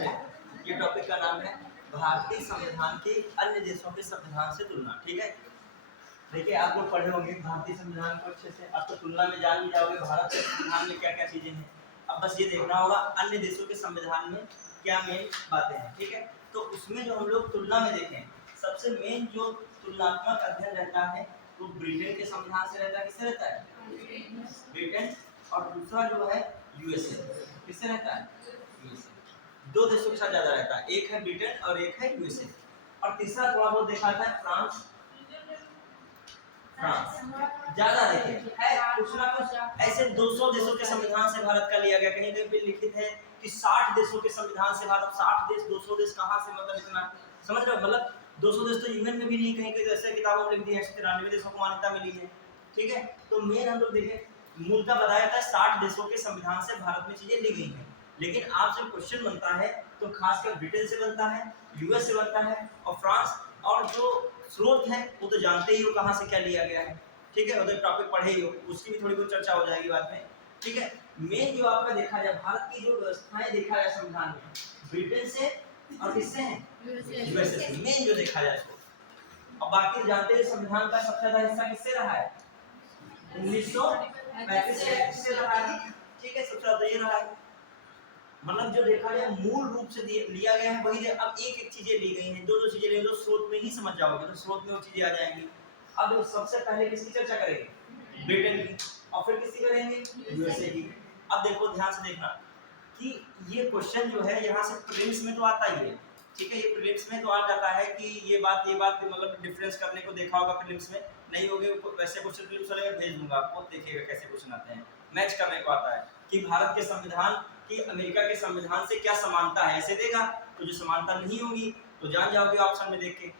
ये टॉपिक का नाम है भारतीय संविधान की अन्य देशों के संविधान से तुलना। ठीक है, देखिए आप लोग पढ़े होंगे भारतीय संविधान को अच्छे से, आप तो तुलना में जान भी जाओगे भारत के संविधान में क्या क्या चीजें हैं। अब बस ये देखना होगा अन्य देशों के संविधान में क्या मेन बातें हैं। ठीक है, तो उसमें जो हम लोग तुलना में देखें, सबसे मेन जो तुलनात्मक अध्ययन रहता है वो ब्रिटेन के संविधान से रहता है। किससे रहता है? ब्रिटेन। और दूसरा जो है यूएसए। किससे रहता है? यूएसए। दो देशों के साथ ज्यादा रहता है, एक है ब्रिटेन और एक है यूएसए। और तीसरा थोड़ा बहुत देखा था फ्रांस। ज्यादा देखिए है कुछ ना कुछ ऐसे 200 देशों के संविधान से भारत का लिया गया। कहीं कहीं पे लिखित है कि 60 देशों के संविधान से भारत। 60 देश 200 देश कहाँ से, मतलब इतना समझ रहे हो? मतलब 200 देश तो यूएन में भी नहीं, कहीं कहीं ऐसे किताबों में लिख दी है 193 देशों को मान्यता मिली है। ठीक है, तो मेन हम लोग देखें मूलतः बताया था 60 देशों के संविधान से भारत में चीजें ली गई हैं। लेकिन आपसे क्वेश्चन बनता है तो खासकर ब्रिटेन से बनता है, यूएस से बनता है और फ्रांस। और जो स्रोत है वो तो जानते ही हो कहाँ से क्या लिया गया है। ठीक है, उधर टॉपिक पढ़े ही हो, उसकी भी थोड़ी बहुत चर्चा हो जाएगी बाद में। ठीक है, मेन जो आपका देखा जाए भारत की जो व्यवस्थाएं देखा जाए संविधान में, ब्रिटेन से और किससे है? यूएसए से मेन जो देखा जाए इसको। अब बाकी जानते हैं संविधान का सबसे ज्यादा हिस्सा किससे रहा है? 1935 से किससे रहा है? ठीक है, सबसे ज्यादा ये रहा है। मतलब जो देखा जाए मूल रूप से लिया गया है वही। अब एक एक चीजें ली गई हैं, दो दो चीजें ली तो स्रोत में ही समझ जाओगे, तो स्रोत में वो चीजें आ जाएंगी। अब सबसे पहले किसकी चर्चा करेंगे? ब्रिटेन की। और फिर किसकी करेंगे? यूएसए की। अब देखो ध्यान से देखना कि ये क्वेश्चन जो है यहाँ से प्रीलिम्स में तो आता ही है। ठीक है, ये प्रीलिम्स में तो आ जाता है कि ये बात मतलब डिफरेंस करने को देखा होगा प्रीलिम्स में। नहीं होगे वैसे क्वेश्चन प्रीलिम्स वाले में भेज दूंगा आपको, देखिएगा कैसे क्वेश्चन आते हैं। मैच करने को आता है कि भारत के संविधान की अमेरिका के संविधान से क्या समानता है, ऐसे देगा तो जो समानता नहीं होगी तो जान जाओगे ऑप्शन में देख के।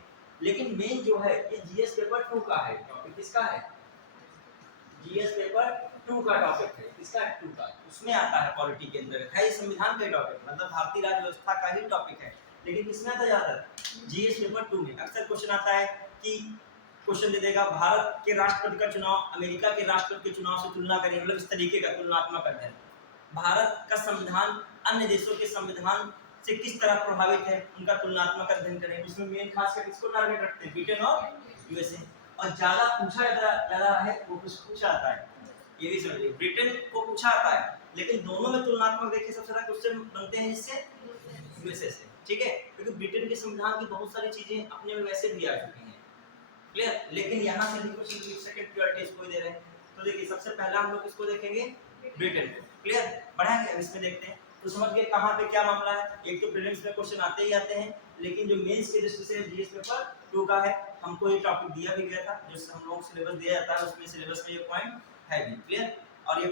लेकिन मेन जो है ये जीएस पेपर 2 का है टॉपिक। किसका है? जीएस पेपर 2 का टॉपिक है। किसका? 2 का। उसमें आता है पॉलिटी के अंदर है, ये संविधान का टॉपिक, मतलब भारतीय राज्य व्यवस्था का ही टॉपिक है। लेकिन किसमें आता ज्यादातर? जीएस पेपर 2 में। अक्सर क्वेश्चन आता है कि क्वेश्चन दे देगा भारत के राष्ट्रपति का चुनाव अमेरिका के राष्ट्रपति के चुनाव से तुलना करें, मतलब इस तरीके का तुलनात्मक अध्ययन। भारत का संविधान अन्य देशों के संविधान से किस तरह प्रभावित है, उनका तुलनात्मक अध्ययन करें। इसमें मेन खासकर किसको टारगेट रखते हैं? ब्रिटेन और यूएसए। और ज्यादा पूछा ज्यादा है वो कुछ पूछा आता है, ये भी समझिए। ब्रिटेन को पूछा आता है, लेकिन दोनों में तुलनात्मक देखिए सबसे ज्यादा क्वेश्चन बनते हैं इससे यूएसए से। ठीक है, क्योंकि ब्रिटेन के संविधान की बहुत सारी चीजें अपने में वैसे भी आ चुकी हैं। क्लियर? लेकिन यहाँ से भी क्वेश्चन की सेकंड प्रायोरिटी इसको ही दे रहे हैं। तो देखिए सबसे पहला हम लोग इसको देखेंगे ब्रिटेन को। क्लियर? बढ़ाएंगे अब इसमें देखते हैं तो समझ गए कहाँ पे क्या मामला है। एक तो प्रीलिम्स में क्वेश्चन आते ही आते हैं, लेकिन जो मेंस की दृष्टि से जीएस पेपर 2 का है, हमको ये टॉपिक दिया भी गया था, जो हम लोग सिलेबस दिया जाता है उसमें सिलेबस में ये पॉइंट है भी। क्लियर? और ये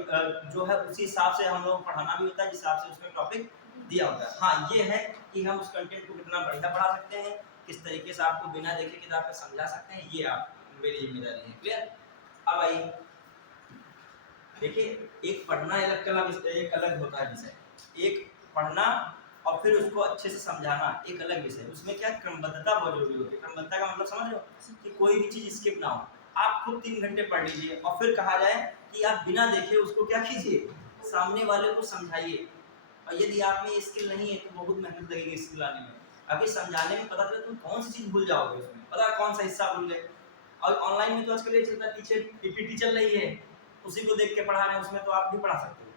जो है उसी हिसाब से हम लोग पढ़ाना भी होता है जिस हिसाब से उसमें टॉपिक दिया होता है। हाँ ये है कि हम उस कंटेंट को कितना बढ़िया पढ़ा सकते हैं, किस तरीके से आपको बिना देखे किताब पे समझा सकते हैं, ये आप मेरी जिम्मेदारी है। क्लियर? अब आइए देखिए, एक पढ़ना एक अलग होता है विषय, एक पढ़ना और फिर उसको अच्छे से समझाना एक अलग विषय। उसमें क्या क्रमबद्धता बहुत जरूरी होती है। क्रमबद्धता का मतलब समझ रहे हो कि कोई भी चीज स्किप ना हो। आप खुद 3 घंटे पढ़ लीजिए और फिर कहा जाए कि आप बिना देखे उसको क्या कीजिए, सामने वाले को समझाइए। और यदि आप में स्किल नहीं है तो बहुत मेहनत लगेगी स्किल आने में। अभी समझाने में पता चला तुम कौन सी चीज भूल जाओगे, उसमें पता कौन सा हिस्सा भूल गए। और ऑनलाइन में तो आजकल ये चलता है, पीछे पीपीटी चल रही है, उसी को देख के पढ़ा रहे हैं, उसमें तो आप भी पढ़ा सकते हो।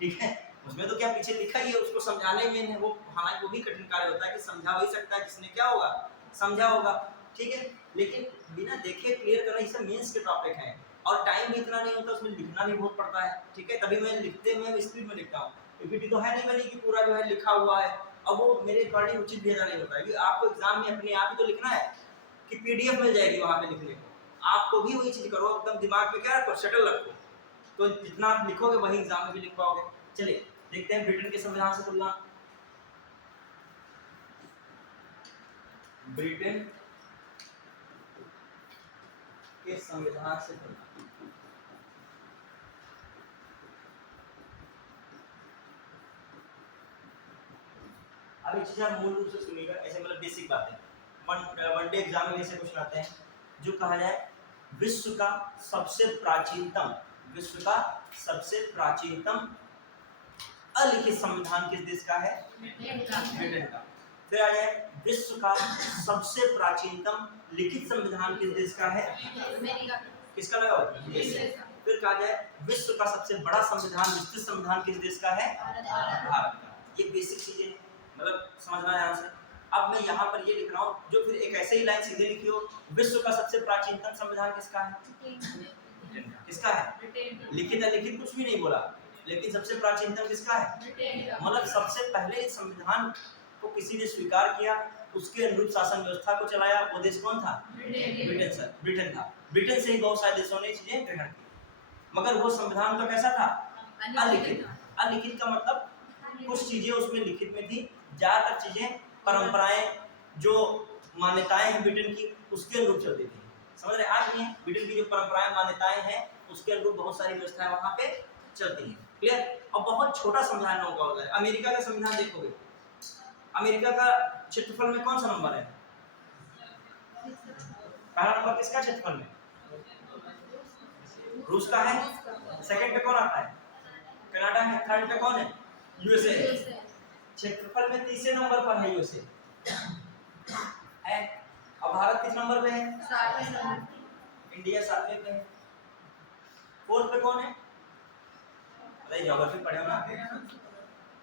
ठीक है, उसमें तो क्या पीछे लिखा ही है, उसको समझाने में है वो। हालांकि वो भी कठिन कार्य होता है कि समझा वही सकता है जिसने क्या होगा, समझा होगा। ठीक है, लेकिन बिना देखे क्लियर करना, ये सब मेंस के टॉपिक हैं और टाइम भी इतना नहीं होता, उसमें लिखना भी बहुत पड़ता है। ठीक है, तभी मैं लिखते में स्पीड में लिखता हूँ। पीपीटी तो है नहीं बनी कि पूरा जो है लिखा हुआ है, और वो मेरे अकॉर्डिंग उचित भी नहीं होता है कि आपको एग्जाम में अपने आप ही तो लिखना है कि पीडीएफ मिल जाएगी वहां पे लिखने को। आपको भी वही चीज करो, एकदम दिमाग में क्या रखो, शटल रखो, तो जितना आप लिखोगे वही एग्जाम में भी लिख पाओगे। चलिए देखते हैं ब्रिटेन के संविधान से तुलना। ब्रिटेन के संविधान से तुलना। अब एक चीज आप मूल रूप से सुनिएगा, ऐसे मतलब बेसिक बातें। वनडे एग्जाम में ऐसे क्वेश्चन आते हैं जो कहा जाए विश्व का सबसे प्राचीनतम अलिखित संविधान किस देश का है? ब्रिटेन का। फिर आ जाए विश्व का सबसे प्राचीनतम लिखित संविधान किस देश का है? किसका लगा हुआ? फिर कहा जाए विश्व का सबसे बड़ा संविधान, विस्तृत संविधान किस देश का है? भारत का। ये बेसिक चीजें मतलब समझना है ध्यान से। अब मैं यहाँ पर ये लिख रहा हूँ, जो फिर एक ऐसे ही लाइन सीधे लिखी हो, विश्व का सबसे प्राचीनतम संविधान किसका है? किसका है? लिखित अलिखित कुछ भी नहीं बोला, लेकिन सबसे प्राचीनतम किसका है? मतलब सबसे पहले संविधान को किसी ने स्वीकार किया, उसके अनुरूप शासन व्यवस्था को चलाया, वो देश कौन था? ब्रिटेन था। ब्रिटेन से ही बहुत सारे देशों ने चीजें ग्रहण की, मगर वो संविधान तो कैसा था? अलिखित। अलिखित का मतलब कुछ चीजें उसमें लिखित में थी, ज्यादातर चीजें परंपराएं जो मान्यताएं हैं ब्रिटेन की उसके अनुरूप चलती थी। समझ रहे? आज नहीं ब्रिटेन की जो परंपराएं मान्यताएं हैं उसके अनुरूप बहुत सारी व्यवस्थाएं वहां पे चलती हैं। क्लियर? और बहुत छोटा संविधान होगा। अमेरिका का संविधान देखोगे, अमेरिका का क्षेत्रफल में कौन सा नंबर है? पहला नंबर किसका क्षेत्रफल में? रूस का है। सेकंड पे कौन आता है? कनाडा है। थर्ड पे कौन है? यूएसए। क्षेत्रफल में तीसरे नंबर पर है यूएसए है। अब भारत किस नंबर पे है? 7वें नंबर। इंडिया 7वें पे है। फोर्थ पे कौन है? बताइए, ज्योग्राफी पढ़े हो ना?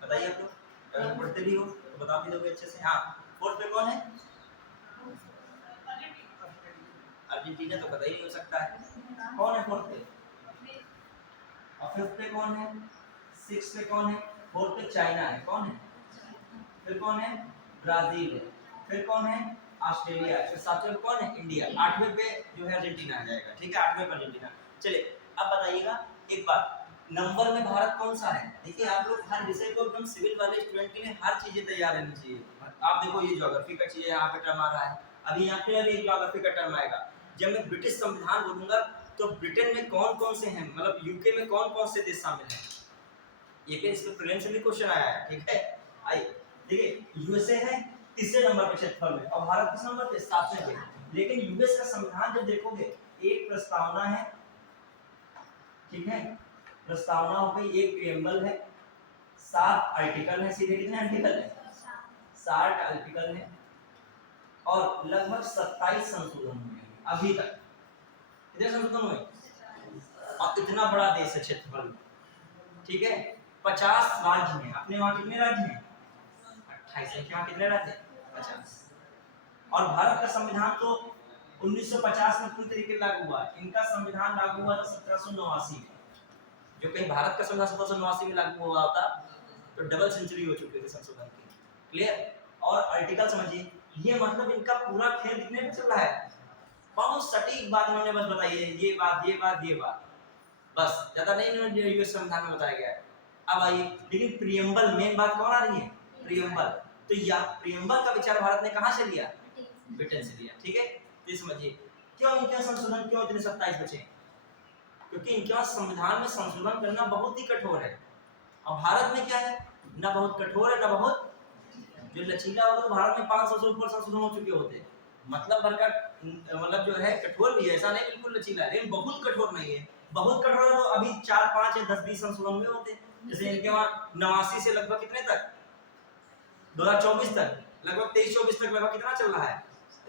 बताइए आप लोग, अगर पढ़ते भी हो तो बता भी दोगे अच्छे से। हाँ, फोर्थ पे कौन है? अर्जेंटीना तो पता ही नहीं हो सकता है। कौन है फोर्थ पे? और फिफ्थ पे कौन है? सिक्स्थ पे कौन है? फोर्थ पे चाइना है। कौन है? फिर कौन है? ब्राजील है। फिर कौन है? ऑस्ट्रेलिया। फिर सातवें पे कौन है? इंडिया। आठवें पे जो है अर्जेंटीना आ जाएगा। ठीक है, आठवें पे अर्जेंटीना। चलिए अब बताइएगा एक बात, नंबर में भारत कौन सा है? देखिए आप लोग हर विषय को एकदम सिविल वाले स्टूडेंट के लिए हर चीजें तैयार रहनी चाहिए। आप देखो ये ज्योग्राफी का चीज यहाँ पे टर्म आ रहा है, अभी यहाँ पे एक ज्योग्राफी का टर्म आएगा। जब मैं ब्रिटिश संविधान बोलूंगा तो ब्रिटेन में कौन कौन से हैं, मतलब यूके में कौन कौन से देश शामिल हैं, ये पे इसमें प्रीलिम्स में भी क्वेश्चन आया है। ठीक है, आइए देखिए यूएसए है तीसरे नंबर पे क्षेत्रफल में और भारत किस नंबर पे? 7वें पे। लेकिन यूएस का संविधान जब देखोगे, एक प्रस्तावना है, ठीक है, प्रस्तावना हो गई, एक प्रीएम्बल है, 7 आर्टिकल है। सीधे कितने आर्टिकल है? 60 आर्टिकल है और लगभग 27 संशोधन हुए हैं अभी तक। कितने संशोधन हुए? और इतना बड़ा देश है क्षेत्रफल में, ठीक है, 50 राज्य हैं। अपने वहां कितने राज्य हैं? 28 है। क्या कितने राज्य? 50। और भारत का संविधान तो 1950 में पूरी तरीके लागू हुआ। इनका संविधान लागू हुआ था 1789 में। जो कहीं भारत का संविधान 1789 में लागू हुआ होता तो डबल सेंचुरी हो चुके थे संशोधन की। क्लियर? और आर्टिकल समझिए, ये मतलब इनका पूरा खेल कितने पे चल रहा है? बहुत सटीक बात इन्होंने बस बताई है, ये बात ये बात ये बात, बस ज्यादा नहीं इन्होंने यूएस संविधान में बताया गया है। अब आइए, लेकिन प्रीएम्बल मेन बात कौन आ रही है? प्रीएम्बल। तो यह प्रीएम्बल का विचार भारत ने कहां से लिया? ब्रिटेन से लिया। ठीक है, ये समझिए क्यों इनके संशोधन, क्यों इतने 27 बचे? क्योंकि इनके संविधान में संशोधन करना बहुत ही कठोर है। और भारत में क्या है, ना बहुत कठोर है ना बहुत जो लचीला होगा। तो भारत में 500 से ऊपर संशोधन हो चुके होते हैं, मतलब भर का मतलब जो है कठोर भी है, ऐसा नहीं बिल्कुल लचीला है, लेकिन बहुत कठोर नहीं है। बहुत कठोर है तो अभी 4, 5 या 10, 20 संशोधन हुए होते। जैसे इनके वहाँ 89 से लगभग कितने तक, 2024 तक, लगभग 23-24 तक लगभग कितना चल रहा है?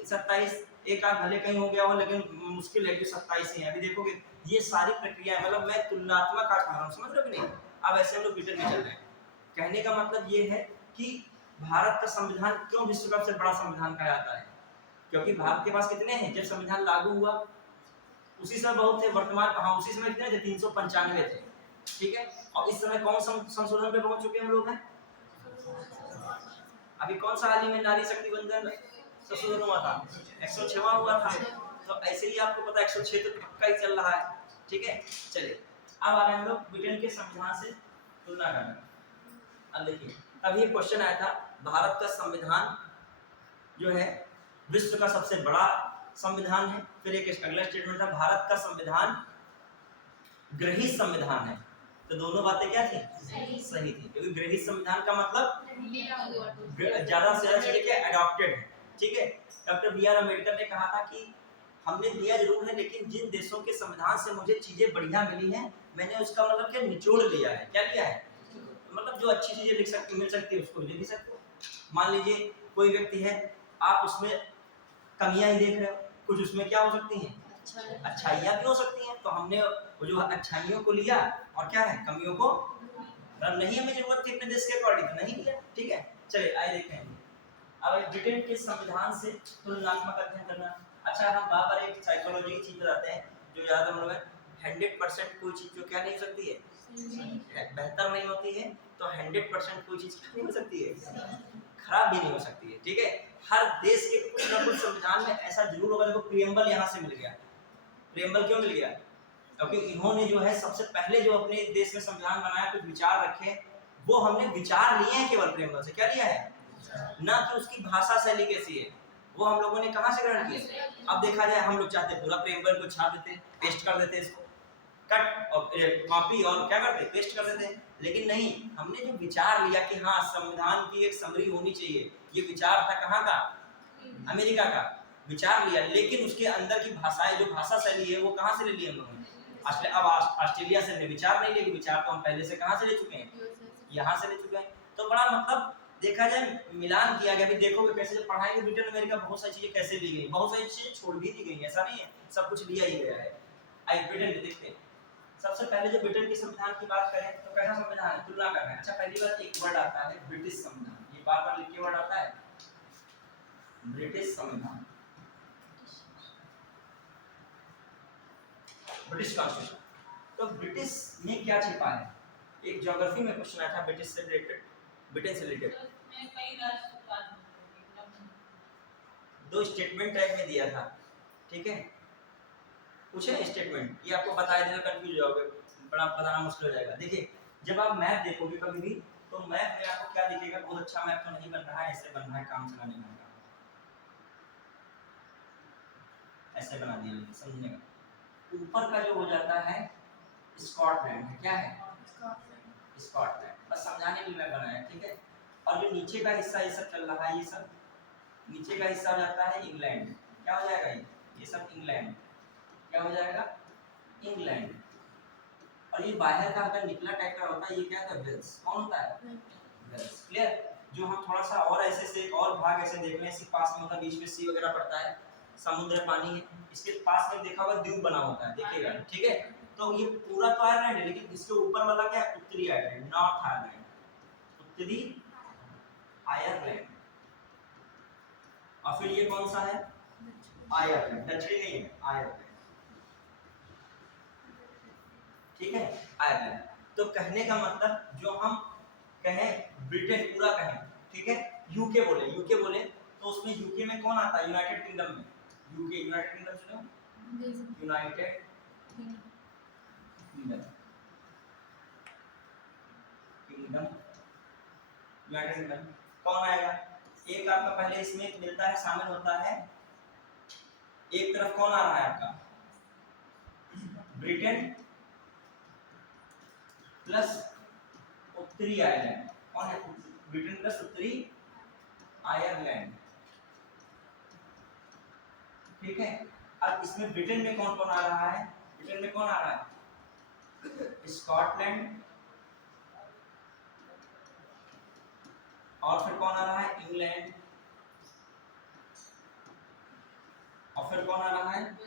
27। एक आध भले कहीं हो गया हो, लेकिन मुश्किल है कि 27 ही है। अभी देखोगे ये सारी प्रक्रिया है, मतलब मैं तुलनात्मक आंकड़ा रहा हूं, समझ रहे हो कि नहीं? अब ऐसे हम लोग ब्रिटेन में चल रहे हैं। कहने का मतलब ये है कि भारत का संविधान क्यों विश्व का सबसे बड़ा संविधान कहा जाता है? क्योंकि भारत के पास कितने हैं? जब संविधान लागू हुआ उसी समय बहुत थे, वर्तमान हाँ उसी समय कितने थे? 395 थे। ठीक है, और इस समय कौन संशोधन पे पहुंच चुके हम लोग हैं? अभी कौन सा हाल ही में नारी शक्ति बंधन संशोधन हुआ था? 106वां हुआ था। तो ऐसे ही आपको पता है 106 तो पक्का ही चल रहा है। ठीक है, चलिए अब आ रहे हम लोग ब्रिटेन के संविधान से तुलना करना। अब देखिए तभी क्वेश्चन आया था, भारत का संविधान जो है विश्व का सबसे बड़ा संविधान है। फिर एक अगला स्टेटमेंट था, भारत का संविधान गृहीत संविधान है। तो दोनों बातें क्या थी? सही थी, क्योंकि गृहीत संविधान का मतलब ज्यादा से ज्यादा चीजें क्या अडॉप्टेड है। ठीक है, डॉक्टर बी आर अम्बेडकर ने कहा था कि हमने दिया जरूर है, लेकिन जिन देशों के संविधान से मुझे चीजें बढ़िया मिली हैं, मैंने उसका मतलब क्या निचोड़ लिया है। क्या लिया है? मतलब जो अच्छी चीजें लिख सकते मिल सकती है उसको लिख ही सकते हो। मान लीजिए कोई व्यक्ति है, आप उसमें कमियां ही देख रहे हो, कुछ उसमें क्या हो सकती हैं, अच्छाइयां भी हो सकती हैं। तो हमने वो जो अच्छाइयों को लिया और क्या है कमियों को, मतलब नहीं हमें जरूरत थी अपने देश के अकॉर्डिंग तो नहीं लिया, ठीक है। चलिए आइए देखते हैं अब ब्रिटेन के संविधान से तुलनात्मक अध्ययन करना। अच्छा हम वहाँ पर एक साइकोलॉजी की चीज बताते हैं जो ज्यादा हम लोग 100% कोई चीज जो क्या नहीं हो सकती है, बेहतर नहीं होती है, तो 100% कोई चीज क्या नहीं हो सकती है, खराब भी नहीं हो सकती है, ठीक है। हर देश के कुछ ना कुछ संविधान में ऐसा जरूर होगा। देखो प्रियम्बल यहाँ से मिल गया, प्रियम्बल क्यों मिल गया, क्योंकि इन्होंने जो है सबसे पहले जो अपने देश में संविधान बनाया, कुछ विचार रखे, वो हमने विचार लिए हैं केवल प्रियम्बल से, क्या लिया है, ना कि उसकी भाषा शैली कैसी है, वो हम लोगों ने कहां से ग्रहण किया। अब देखा जाए हम लोग चाहते पूरा प्रियम्बल को छाप देते, पेस्ट कर देते, इसको कट और कॉपी और क्या करते पेस्ट कर देते, लेकिन नहीं, हमने जो विचार लिया कि हाँ संविधान की एक समरी होनी चाहिए, ये विचार था कहाँ का, अमेरिका का विचार लिया, लेकिन उसके अंदर की भाषाएं जो भाषा शैली है वो कहाँ से ले ली हम लोगों ने, अब ऑस्ट्रेलिया से हमने विचार नहीं लिए, विचार तो हम पहले से कहाँ से ले चुके हैं, यहाँ से ले चुके हैं। तो बड़ा मतलब देखा जाए मिलान किया गया। अभी देखोगे कैसे जब पढ़ाएंगे ब्रिटेन अमेरिका बहुत सारी चीजें कैसे ली गई, बहुत सारी चीजें छोड़ भी दी गई, ऐसा नहीं है सब कुछ लिया ही गया है। आइए ब्रिटेन देखते हैं। सबसे पहले जब ब्रिटेन के संविधान की बात करें तो कैसा संविधान है, तुलना कर रहे हैं। अच्छा पहली बात एक वर्ड आता है ब्रिटिश संविधान, ये बार बार लिख के वर्ड आता है ब्रिटिश संविधान, ब्रिटिश कॉन्स्टिट्यूशन। तो ब्रिटिश में क्या छिपा है, एक ज्योग्राफी में क्वेश्चन आया था ब्रिटिश से रिलेटेड, ब्रिटेन से रिलेटेड दो स्टेटमेंट टाइप में दिया था, ठीक है, कुछ है स्टेटमेंट, ये आपको बताया देना कंफ्यूज हो जाओगे, बड़ा बताना मुश्किल हो जाएगा। देखिए जब आप मैप देखोगे कभी भी तो मैप में आपको क्या दिखेगा, बहुत अच्छा मैप तो नहीं बन रहा है, ऐसे बन रहा है, काम चलाने का ऐसे बना दिया, समझने का। ऊपर का जो हो जाता है स्कॉटलैंड है, क्या है स्कॉटलैंड, बस समझाने के लिए मैं बनाया, ठीक है। और जो नीचे का हिस्सा ये सब चल रहा है, ये सब नीचे का हिस्सा हो जाता है इंग्लैंड, क्या हो जाएगा ये सब इंग्लैंड, क्या हो जाएगा इंग्लैंड। और ये बाहर का अगर निकला टाइप का होता है, ये क्या होता है वेल्स, कौन होता है वेल्स, क्लियर। जो हम थोड़ा सा और ऐसे से एक और भाग ऐसे देख लें, इसके पास में होता है, बीच में सी वगैरह पड़ता है, समुद्र पानी है, इसके पास में देखा हुआ द्वीप बना होता है, देखिएगा, ठीक है। तो ये पूरा तो आयरलैंड है, लेकिन इसके ऊपर वाला क्या है उत्तरी आयरलैंड, नॉर्थ आयरलैंड, उत्तरी आयरलैंड। और फिर ये कौन सा है आयरलैंड, दक्षिणी नहीं है आयरलैंड, ठीक है आयरलैंड। तो कहने का मतलब जो हम कहें ब्रिटेन पूरा कहें, ठीक है, यूके बोले तो उसमें यूके में कौन आता है, यूनाइटेड किंगडम में, यूके यूनाइटेड किंगडम सुनो, यूनाइटेड किंगडम, यूनाइटेड किंगडम कौन आएगा, एक आपका पहले इसमें मिलता है, शामिल होता है, एक तरफ कौन आ रहा है आपका ब्रिटेन प्लस उत्तरी आयरलैंड, कौन है ब्रिटेन प्लस उत्तरी आयरलैंड, ठीक है। अब इसमें ब्रिटेन में कौन कौन आ रहा है, ब्रिटेन में कौन आ रहा है स्कॉटलैंड, और फिर कौन आ रहा है इंग्लैंड, और फिर कौन आ रहा है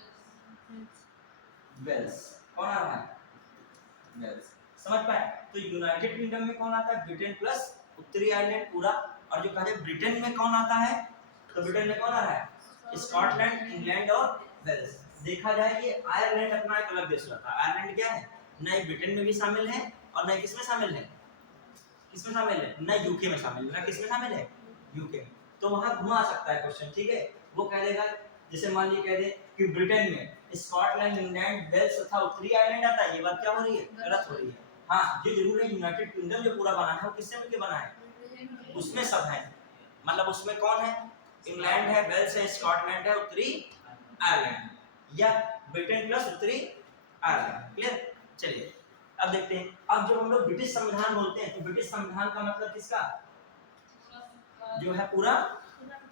वेल्स, कौन आ रहा है वेल्स, समझ पाए। तो यूनाइटेड किंगडम में कौन आता है ब्रिटेन प्लस उत्तरी आयरलैंड पूरा, और जो कहा ब्रिटेन में कौन आता है, तो ब्रिटेन में कौन आ रहा है स्कॉटलैंड, इंग्लैंड और वेल्स। देखा जाए ये आयरलैंड अपना एक अलग देश होता है, आयरलैंड क्या है ना ब्रिटेन में भी शामिल है और न किसमें शामिल है, किसमें शामिल है ना यूके में शामिल है, ना किसमें शामिल है यूके में। तो वहां घुमा सकता है क्वेश्चन, ठीक है। वो कह देगा जैसे मान ली कह दे कि ब्रिटेन में स्कॉटलैंड, इंग्लैंड, वेल्स तथा उत्तरी आयरलैंड आता है, ये बात क्या हो रही है गलत हो रही है। हाँ ये जरूर है यूनाइटेड किंगडम जो पूरा बना है वो किससे मिलकर बना है, उसमें सब है, मतलब उसमें कौन है इंग्लैंड है, वेल्स है, स्कॉटलैंड है, उत्तरी आयरलैंड, या ब्रिटेन प्लस उत्तरी आयरलैंड, क्लियर। चलिए अब देखते हैं, अब जब हम लोग ब्रिटिश संविधान बोलते हैं तो ब्रिटिश संविधान का मतलब किसका, जो है पूरा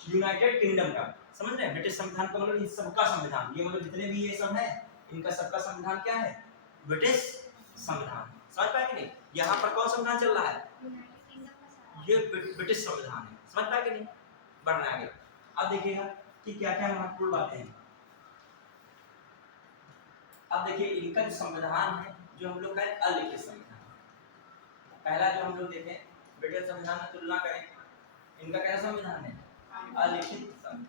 यूनाइटेड किंगडम का, समझ रहे हैं। ब्रिटिश संविधान का मतलब इन सबका संविधान, ये मतलब जितने भी ये सब है इनका सबका संविधान क्या है ब्रिटिश संविधान, समझ पाए कि नहीं। यहाँ पर कौन संविधान चल रहा है ये ब्रिटिश संविधान है। समझ पाए कि नहीं? बढ़ रहा है आगे। अब देखिएगा कि क्या क्या महत्वपूर्ण बातें हैं। अब देखिए इनका जो संविधान है, जो हम लोग का अलिखित संविधान, पहला जो हम लोग देखें ब्रिटिश संविधान में तुलना करें, इनका कैसा संविधान है? अलिखित संविधान।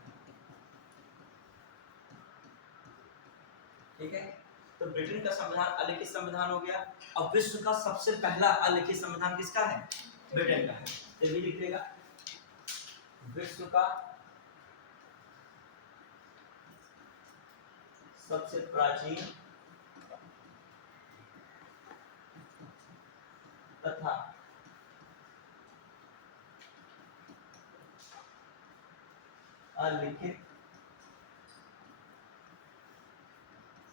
ठीक है, तो ब्रिटेन का संविधान अलिखित संविधान हो गया। अब विश्व का सबसे पहला अलिखित संविधान किसका है? ब्रिटेन का है। तो भी लिख देगा, विश्व का सबसे प्राचीन तथा अलिखित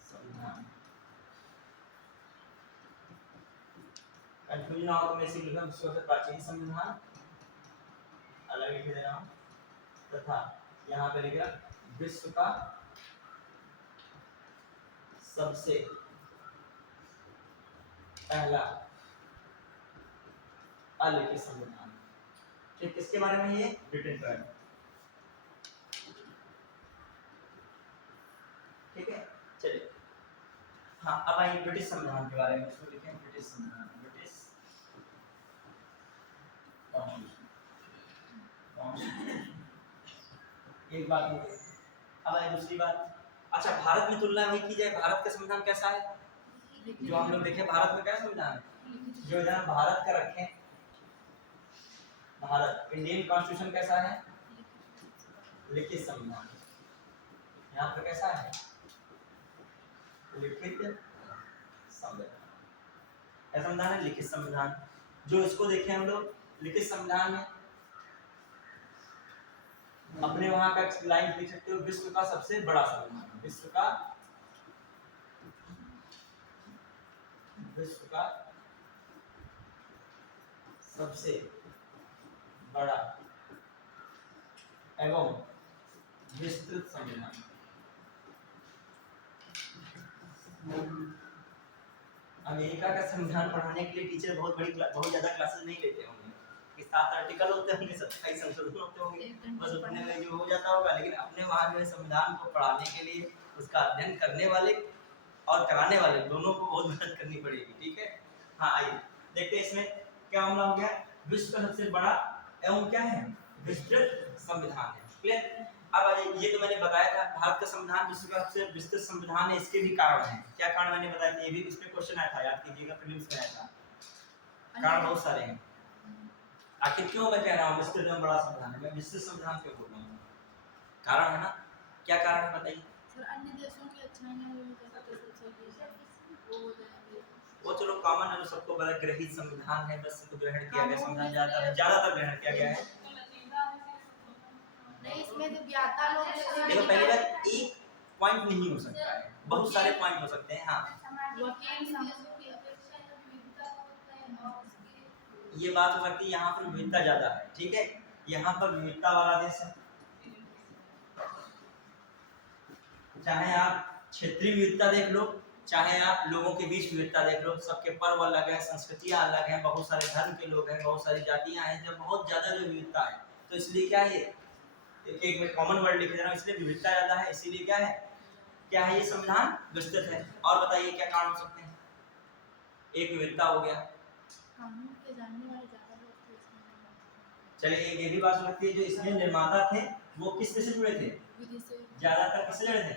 संविधान। कंफ्यूजन हो तो मैं इसे लिखूंगा, विश्व सबसे प्राचीन संविधान, अलग लिख दे रहा हूं, तथा यहाँ पे लिखेगा विश्व का सबसे पहला अलिखित संविधान। ठीक, किसके बारे में? ये ब्रिटेन का है। ठीक है, चलिए हाँ, अब आइए ब्रिटिश संविधान के बारे में। इसको लिखें ब्रिटिश संविधान, ब्रिटिश एक बात हो गई। अब आइए दूसरी बात। अच्छा, भारत में तुलना वही की जाए, भारत का संविधान कैसा है? जो हम लोग देखें भारत में क्या संविधान है, जो इधर भारत का रखें, भारत इंडियन कॉन्स्टिट्यूशन कैसा है? लिखित संविधान। यहाँ पर कैसा है? लिखित संविधान। ऐसा संविधान है लिखित संविधान। जो इसको देखें हम लोग लिखित संविधान में अपने वहां का लाइन लिख सकते हो, विश्व का सबसे बड़ा संविधान, विश्व का सबसे बड़ा एवं विस्तृत संविधान। अमेरिका का संविधान पढ़ाने के लिए टीचर बहुत ज्यादा क्लासेस नहीं लेते होंगे, कि 7 आर्टिकल होते होंगे, 27 संशोधन होते होंगे, बस उतने में जो हो जाता होगा। लेकिन अपने वहाँ जो है संविधान को पढ़ाने के लिए उसका अध्ययन करने वाले और कराने वाले दोनों को बहुत मेहनत करनी पड़ेगी। ठीक है, हाँ आइए देखते हैं इसमें क्या मामला हो गया। विश्व का सबसे बड़ा एवं क्या है? विस्तृत संविधान है। क्लियर? अब ये तो मैंने बताया था, भारत का संविधान विश्व का सबसे विस्तृत संविधान है। इसके भी कारण हैं। क्या कारण मैंने बताया था? ये भी इस पे क्वेश्चन आया था, याद कीजिएगा, प्रीलिम्स में आया था। कारण बहुत सारे हैं। आखिर क्यों मैं कह रहा हूँ विस्तृत एवं बड़ा संविधान है? मैं विस्तृत संविधान क्यों बोल रहा हूँ? कारण है ना, क्या कारण है बताइए? सर अन्य देशों की अच्छाइयां वो चलो कॉमन है, जो सबको बड़ा ग्रहित संविधान है, बस तो ग्रहण किया गया संविधान, ज्यादातर ग्रहण किया गया है। नहीं, इसमें जो ज्ञाता लोग देखो पहली बात, एक पॉइंट नहीं हो सकता है, बहुत सारे पॉइंट हो सकते हैं। हाँ, ये बात हो सकती है, यहाँ पर विविधता ज्यादा है। ठीक है, यहाँ पर विविधता वाला देश है, चाहे आप क्षेत्रीय विविधता देख लो, चाहे आप लोगों के बीच विविधता देख लो, सबके पर्व अलग है, संस्कृतियां अलग हैं, बहुत सारे धर्म के लोग हैं, बहुत सारी जातियां हैं, जब बहुत ज्यादा जो विविधता है, तो इसलिए क्या है, एक में कॉमन वर्ड लिख दे रहा हूँ, इसलिए विविधता ज्यादा है, इसीलिए क्या है ये संविधान विस्तृत है। और बताइए क्या कारण हो सकते हैं? एक विविधता हो गया, कानून के जानने वाले ज्यादा लोग थे इसमें। चलिए एक ये भी बात हो सकती है, जो इसमें निर्माता थे वो किससे जुड़े थे? ज्यादातर किससे जुड़े थे?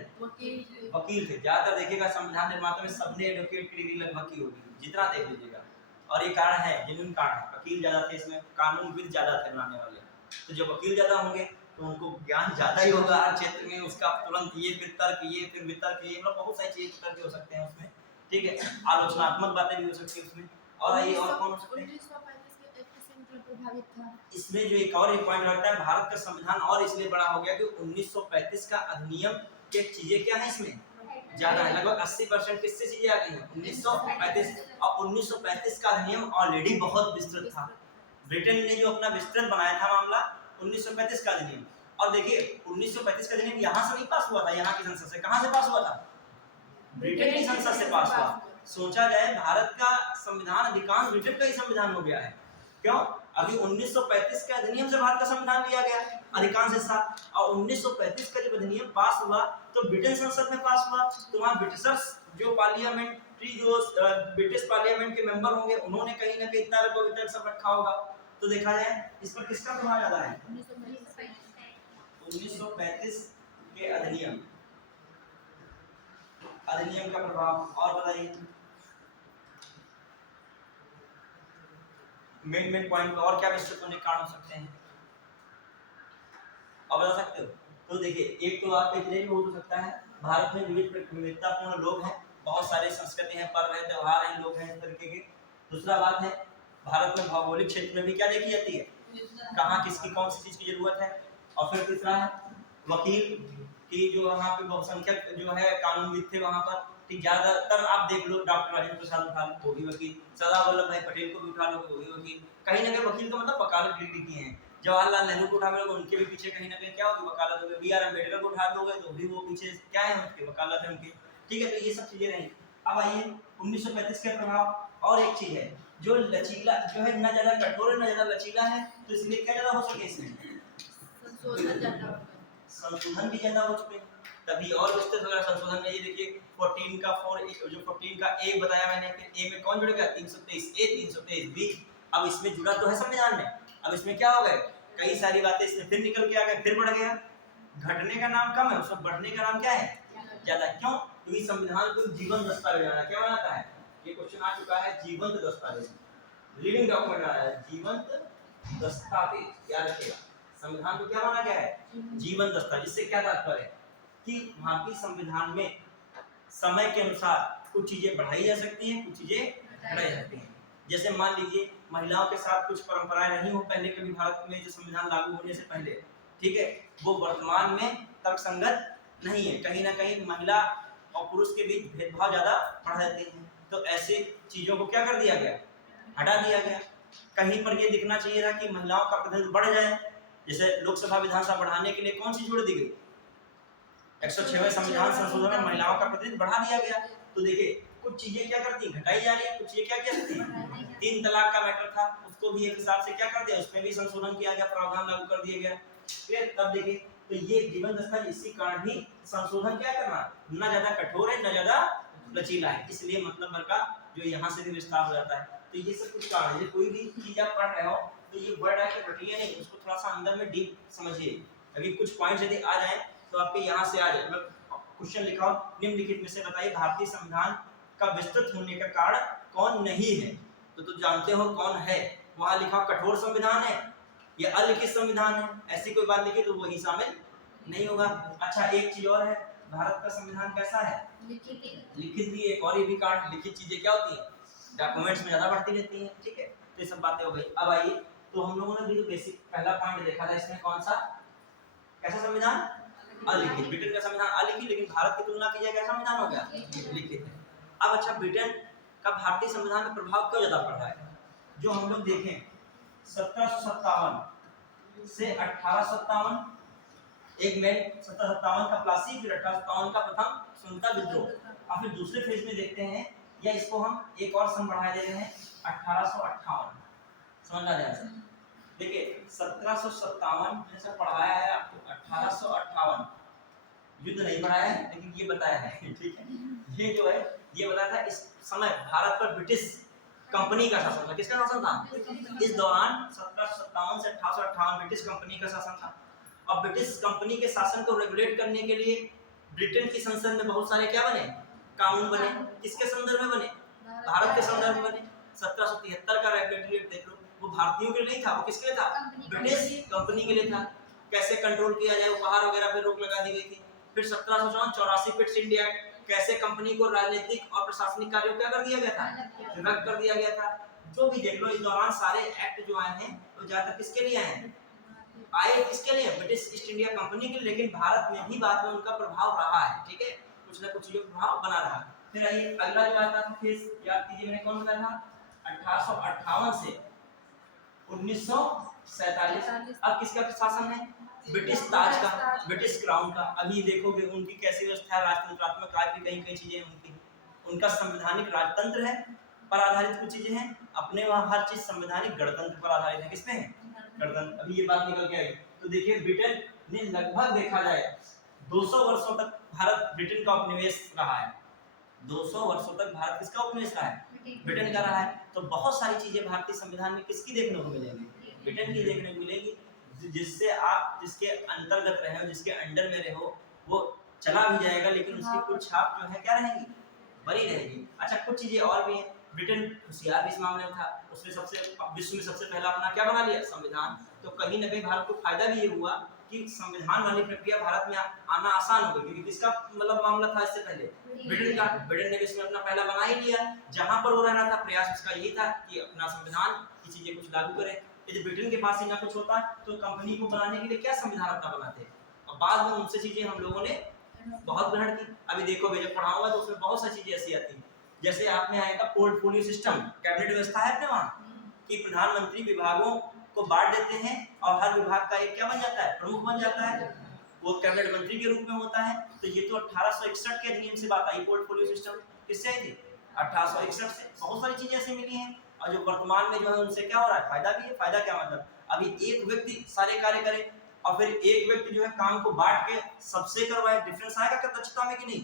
वकील थे। ज्यादातर देखिएगा संविधान निर्माता में सबने एडवोकेट की डिग्री लगभग की होगी, जितना देख लीजिएगा। और ये कारण है, जेन्युइन कारण है, वकील ज्यादा थे इसमें, कानूनविद ज्यादा थे बनाने वाले। तो जब वकील ज्यादा होंगे तो उनको ज्ञान ज्यादा ही होगा हर क्षेत्र में, उसका तुरंत ये फिर तर्क, ये फिर वितर्क, ये मतलब बहुत सारी चीजें तर्क हो सकते हैं उसमें। ठीक है, आलोचनात्मक बातें भी हो सकती है उसमें। और ये और कौन हो सकते हैं? 1935 के एक्ट से मतलब प्रभावित था। इसमें जो एक और एक पॉइंट लगता है, भारत का संविधान और इसलिए बड़ा हो गया कि 1935 का अधिनियम के चीजें क्या है इसमें ज्यादा है, लगभग 80% किससे चीजें आ गई हैं 1935। और 1935 का अधिनियम ऑलरेडी बहुत विस्तृत था। ब्रिटेन ने जो अपना विस्तृत बनाया था मामला 1935 का अधिनियम। और देखिए 1935 का अधिनियम यहाँ से नहीं पास हुआ था, यहाँ की संसद से। कहाँ से पास हुआ था? ब्रिटेन की संसद से पास हुआ। सोचा जाए भारत का संविधान अधिकांश ब्रिटेन का ही संविधान हो गया है। क्यों? अभी 1935 के अधिनियम से भारत का संविधान लिया गया अधिकांश हिस्सा, और 1935 का जब अधिनियम पास हुआ तो ब्रिटेन संसद में पास हुआ, तो वहाँ ब्रिटिशर्स जो पार्लियामेंट्री जो ब्रिटिश पार्लियामेंट के मेंबर होंगे उन्होंने कहीं ना कहीं तर्क वितर्क सब रखा होगा। तो देखा जाए इस पर किसका प्रभाव ज्यादा है? 1935 के अधिनियम का प्रभाव। और बताइए मेन पॉइंट पे और क्या विस्तृत होने के कारण हो सकते हैं, आप बता सकते हो? तो देखिए एक तो आपके लिए भी हो सकता है भारत में विविधतापूर्ण लोग हैं, बहुत सारी संस्कृति हैं, पर्व हैं, त्योहार हैं, लोग हैं इस तरीके के। दूसरा बात है भारत में भौगोलिक क्षेत्र में भी क्या देखी जाती है, कहाँ किसकी कौन सी चीज की जरूरत है। और फिर तीसरा है वकील की जो वहाँ पे बहुसंख्यक जो है कानूनविद थे वहाँ पर, ठीक ज्यादातर आप देख लो डॉक्टर राजेंद्र प्रसाद उठा लो वो भी वकील, सरदार वल्लभ भाई पटेल को भी उठा लो वो भी वकील, कहीं ना कहीं वकील का मतलब वकालत डिग्री किए हैं। जवाहरलाल नेहरू को उठा लो उनके भी पीछे कहीं ना कहीं क्या होगी वकालत होगी, बी आर अम्बेडकर को उठा लोगे तो भी वो पीछे क्या है उनके वकालत है उनकी, ठीक है। तो ये सब चीजें रही। अब आइए 1935 के प्रभाव। और एक चीज है जो लचीला जो है ना ज्यादा कठोर है ना ज्यादा लचीला है, तो इसलिए क्या ज्यादा हो सके इसमें संशोधन भी ज्यादा हो चुके हैं, तभी और विस्तृत हो गया संशोधन में। ये देखिए 14 का 4 जो 14 का ए बताया मैंने, फिर ए में कौन जुड़ गया 323 ए 323 बी, अब इसमें जुड़ा तो है संविधान में, अब इसमें क्या हो गए कई सारी बातें इसमें फिर निकल के आ गए, फिर बढ़ गया। घटने का नाम कम है उसमें बढ़ने का नाम क्या है ज्यादा, क्यों? क्योंकि संविधान को जीवन दस्तावेज बनाना क्या बनाता है, ये क्वेश्चन आ चुका है जीवंत दस्तावेज, लिविंग डॉक्यूमेंट बनाया है, जीवंत दस्तावेज याद रखिएगा। संविधान को क्या माना गया है जीवन दस्तावेज। इससे क्या तात्पर्य है कि भारतीय संविधान में समय के अनुसार कुछ चीजें बढ़ाई जा सकती हैं, कुछ चीजें घटाई जा सकती हैं। जैसे मान लीजिए महिलाओं के साथ कुछ परंपराएं रही हो पहले कभी भारत में जो संविधान लागू होने से पहले, ठीक है, वो वर्तमान में तर्कसंगत नहीं है, कहीं ना कहीं महिला और पुरुष के बीच भेदभाव ज्यादा बढ़ा देते हैं, तो ऐसे चीजों को क्या कर दिया गया हटा दिया गया। कहीं पर ये दिखना चाहिए था कि महिलाओं का प्रतिनिधित्व बढ़ जाए, जैसे लोकसभा विधानसभा बढ़ाने के लिए कौन सी जोड़ दी गई 106वें संविधान संशोधन में महिलाओं का प्रतिनिधित्व बढ़ा दिया गया। तो देखिए कुछ चीजें क्या करती हैं घटाई जा रही है, कुछ चीजें क्या करती हैं 3 तलाक का मैटर था उसको भी एक हिसाब से क्या कर दिया उसमें भी संशोधन किया गया, प्रावधान लागू कर दिया गया। फिर तब देखिए तो ये जीवन दस्तावेज इसी कारण भी संशोधन क्या करना ना ज्यादा कठोर है ना ज्यादा लचीला है, इसलिए मतलब भर का जो यहाँ से भी विस्तार हो जाता है। तो ये सब कुछ कारण है, कोई भी चीज आप पढ़ रहे हो तो ये वर्ड है कि प्रक्रिया नहीं, उसको थोड़ा सा अंदर में डीप समझिए। अभी कुछ पॉइंट्स यदि आ जाए तो आपके यहाँ से आ जाए। क्वेश्चन लिखा निम्नलिखित में से बताइए भारतीय संविधान का विस्तृत होने का कारण कौन नहीं है, तो जानते हो कौन है, वहां लिखा कठोर संविधान है या अलिखित संविधान है, ऐसी कोई बात लिखी तो वही शामिल नहीं होगा। अच्छा एक चीज और है भारत का संविधान कैसा है लिखित भी एक और ये भी कारण, लिखित चीजें क्या होती है डॉक्यूमेंट्स में ज्यादा बढ़ती रहती हैं, ठीक है। तो ये सब बातें हो गई। अब आइए तो हम लोगों ने भी बेसिक पहला पॉइंट देखा था इसमें कौन सा कैसा संविधान अलिखित, ब्रिटेन का संविधान अलिखित, लेकिन भारत की तुलना की जाए कैसा संविधान हो गया लिखित। अब अच्छा ब्रिटेन का भारतीय संविधान में प्रभाव क्यों ज्यादा पड़ रहा है, जो हम लोग देखें 1757 से 1857 एक में 1757 का प्लासी, फिर 1857 का प्रथम स्वतंत्रता विद्रोह, और फिर दूसरे फेज में देखते हैं या इसको हम एक और सन बढ़ा दे रहे हैं 1858। समझना ध्यान से देखिए 1757 जैसा पढ़ाया है आपको, 1858 युद्ध नहीं पढ़ाया है लेकिन ये बताया है, ठीक है। ये जो है ये बताया था इस समय भारत पर ब्रिटिश कंपनी का शासन था, किसका शासन था इस दौरान 1757 से 1858 ब्रिटिश कंपनी का शासन था। और ब्रिटिश कंपनी के शासन को रेगुलेट करने के लिए ब्रिटेन की संसद में बहुत सारे क्या बने कानून बने, किसके संदर्भ में बने भारत के संदर्भ में बने। 1773 का रेगुलेटरी एक्ट देख लो, वो भारतीयों के लिए नहीं था, वो किसके लिए था ब्रिटिश कंपनी के लिए था, कैसे कंट्रोल किया जाए उपहार वगैरह पे रोक लगा दी गई थी। फिर 1784 पिट्स इंडिया एक्ट, कैसे कंपनी को राजनीतिक और प्रशासनिक कार्यों क्या कर दिया गया था रद्द कर दिया गया था। जो भी देख लो इस दौरान सारे एक्ट जो आए हैं वो ज्यादातर किसके लिए आए हैं आए किसके लिए ब्रिटिश ईस्ट इंडिया कंपनी के लिए, लेकिन भारत में भी बाद में उनका प्रभाव रहा है, ठीक है, कुछ ना कुछ ये प्रभाव बना रहा। फिर आइए अगला जो आता था फेज याद कीजिए मैंने कौन बताया था 1858 से 1947। अब किसका शासन है ब्रिटिश ताज का, ब्रिटिश क्राउन का। अभी देखोगे उनकी कैसी व्यवस्था है राजतंत्रात्मक आज भी कई कई चीजें उनकी, उनका संवैधानिक राजतंत्र है पर आधारित कुछ चीजें हैं, अपने वहाँ हर चीज संवैधानिक गणतंत्र पर आधारित है। किसमें है? गणतंत्र। अभी ये बात निकल के आई तो देखिए ब्रिटेन ने लगभग देखा जाए 200 वर्षों तक भारत ब्रिटेन का उपनिवेश रहा है। 200 वर्षों तक भारत किसका उपनिवेश रहा है? ब्रिटेन का रहा है। तो बहुत सारी चीजें भारतीय संविधान में किसकी देखने को मिलेंगी? ब्रिटेन की देखने को मिलेगी, जिससे आप जिसके अंतर्गत रहे हो, जिसके अंडर में रहो, वो चला भी जाएगा लेकिन उसकी कुछ छाप जो है क्या रहेगी? बनी रहेगी। अच्छा, कुछ चीजें और भी हैं। ब्रिटेन होशियार भी इस मामले में था, उसने विश्व में सबसे पहला अपना क्या बना लिया? संविधान। तो कहीं न कहीं भारत को फायदा भी ये हुआ कि संविधान वाली प्रक्रिया भारत में आना आसान हो गई, क्योंकि किसका मतलब मामला था इससे पहले? ब्रिटेन का। ब्रिटेन ने विश्व में अपना पहला बना ही लिया। जहां पर वो रहना था, प्रयास उसका यही था कि अपना संविधान की चीजें कुछ लागू करे। यदि ब्रिटेन के पास ही ना कुछ होता तो कंपनी को बनाने के लिए क्या संविधान अपना बनाते, और बाद में उनसे चीजें हम लोगों ने बहुत ग्रहण की। अभी देखोगे जब पढ़ाऊंगा तो उसमें बहुत सारी चीजें ऐसी आती हैं, जैसे आप में आएगा पोर्टफोलियो सिस्टम, कैबिनेट व्यवस्था है अपने वहाँ कि प्रधानमंत्री विभागों को बांट देते हैं और हर विभाग का एक क्या बन जाता है? प्रमुख बन जाता है, वो कैबिनेट मंत्री के रूप में होता है। तो ये तो 1861 के अधिनियम से बात आई। पोर्टफोलियो सिस्टम किससे आई थी? 1861 से। बहुत सारी चीजें ऐसी मिली हैं और जो वर्तमान में जो है उनसे क्या हो रहा है? फायदा भी है। फायदा क्या मतलब? अभी एक व्यक्ति सारे कार्य करे और फिर एक व्यक्ति जो है काम को बांट के सबसे करवाए। डिफरेंस आएगा क्या दक्षता में कि नहीं?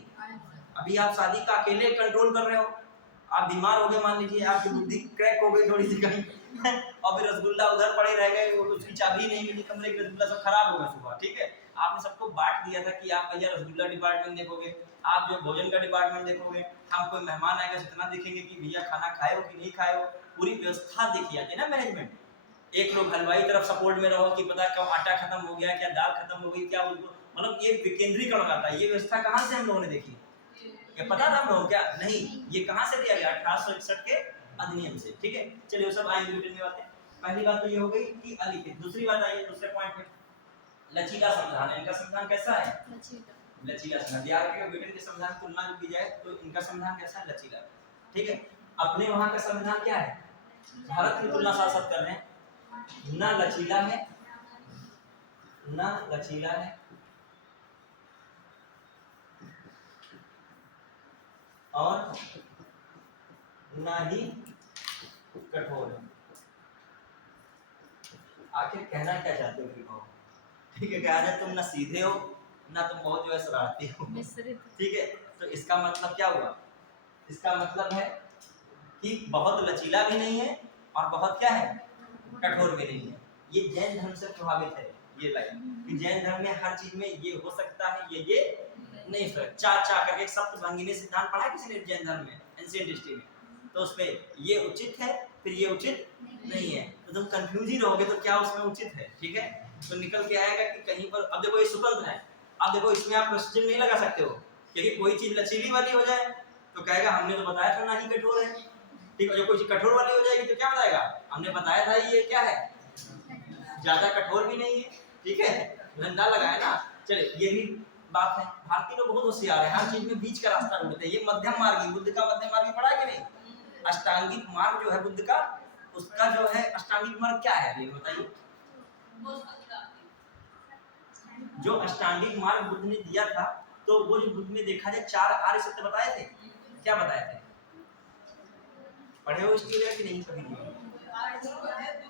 अभी आप शादी का अकेले कंट्रोल कर रहे हो, आप बीमार हो गए, मान लीजिए आपकी बुद्धि क्रैक हो गई थोड़ी सी कहीं और फिर रसगुल्ला उधर पड़े रह गए, वो उसकी चाबी नहीं मिली कमरे की, रसगुल्ला सब खराब हो गया सुबह। ठीक है, आपने सबको बांट दिया था कि आप भैया रसगुल्ला डिपार्टमेंट देखोगे, आप जो भोजन का डिपार्टमेंट देखोगे, हम कोई मेहमान आएगा जितना देखेंगे कि भैया खाना खाए हो कि नहीं खाए हो। पूरी व्यवस्था देखी जाती है ना, मैनेजमेंट। एक लोग हलवाई तरफ सपोर्ट में रहो कि पता कब आटा खत्म हो गया, क्या दाल खत्म हो गई, क्या मतलब ये विकेंद्रीकरण हो जाता है। ये व्यवस्था कहाँ से हम लोगों ने देखी? ये पता था हम लोगों क्या? नहीं, ये कहाँ से दिया गया? 1861 के अधिनियम से। ठीक है, चलिए वो सब आएंगे ब्रिटेन की बातें। पहली बात तो ये हो गई कि अलिखित। दूसरी बात आइए दूसरे पॉइंट पे, लचीला संविधान है। इनका संविधान कैसा है? लचीला संविधान। बिहार के ब्रिटेन के संविधान की तुलना की जाए तो इनका संविधान कैसा है? लचीला। ठीक है, अपने वहाँ का संविधान क्या है? भारत की तुलना साथ साथ कर रहे हैं, ना लचीला है, ना लचीला है और ना ही कठोर है। आखिर कहना क्या चाहते हो कि कहो? ठीक है, कहा जाए तुम ना सीधे हो ना तुम बहुत जो है शरारती हो। ठीक है, तो इसका मतलब क्या हुआ? इसका मतलब है कि बहुत लचीला भी नहीं है और बहुत क्या है? कठोर भी नहीं है। ये जैन धर्म से प्रभावित है ये लाइन, कि जैन धर्म में हर चीज में ये हो सकता है, ये नहीं हो सकता। चा चा करके एक सप्तभंगिनी सिद्धांत पढ़ा है किसी ने जैन धर्म में, एंशिएंट हिस्ट्री में? तो उसमें ये उचित है फिर ये उचित नहीं है, तो तुम कंफ्यूज ही रहोगे तो क्या उसमें उचित है। ठीक है, तो निकल के आएगा कि कहीं पर, अब देखो ये स्वतंत्र है, अब देखो इसमें आप प्रश्न नहीं लगा सकते हो, क्योंकि कोई चीज लचीली वाली हो जाए तो कहेगा हमने तो बताया था ना ही कठोर है। ठीक है, जो कोई चीज कठोर वाली हो जाएगी तो क्या बताएगा? हमने बताया था ये क्या है? ज्यादा कठोर भी नहीं है। ठीक है, धंधा लगाए ना। चलिए, ये भी बात है। भारतीय लोग बहुत होशियार है, हर चीज में बीच का रास्ता ढूंढते हैं। ये मध्यम मार्गी, बुद्ध का मध्यम मार्गी पढ़ा है कि नहीं? अष्टांगिक मार्ग जो है बुद्ध का, उसका जो है अष्टांगिक मार्ग क्या है ये बताइए? जो अष्टांगिक मार्ग बुद्ध ने दिया था, तो वो जो बुद्ध ने देखा जाए 4 आर्य सत्य बताए थे। क्या बताए थे? पढ़े हो इसके लिए कि नहीं कभी?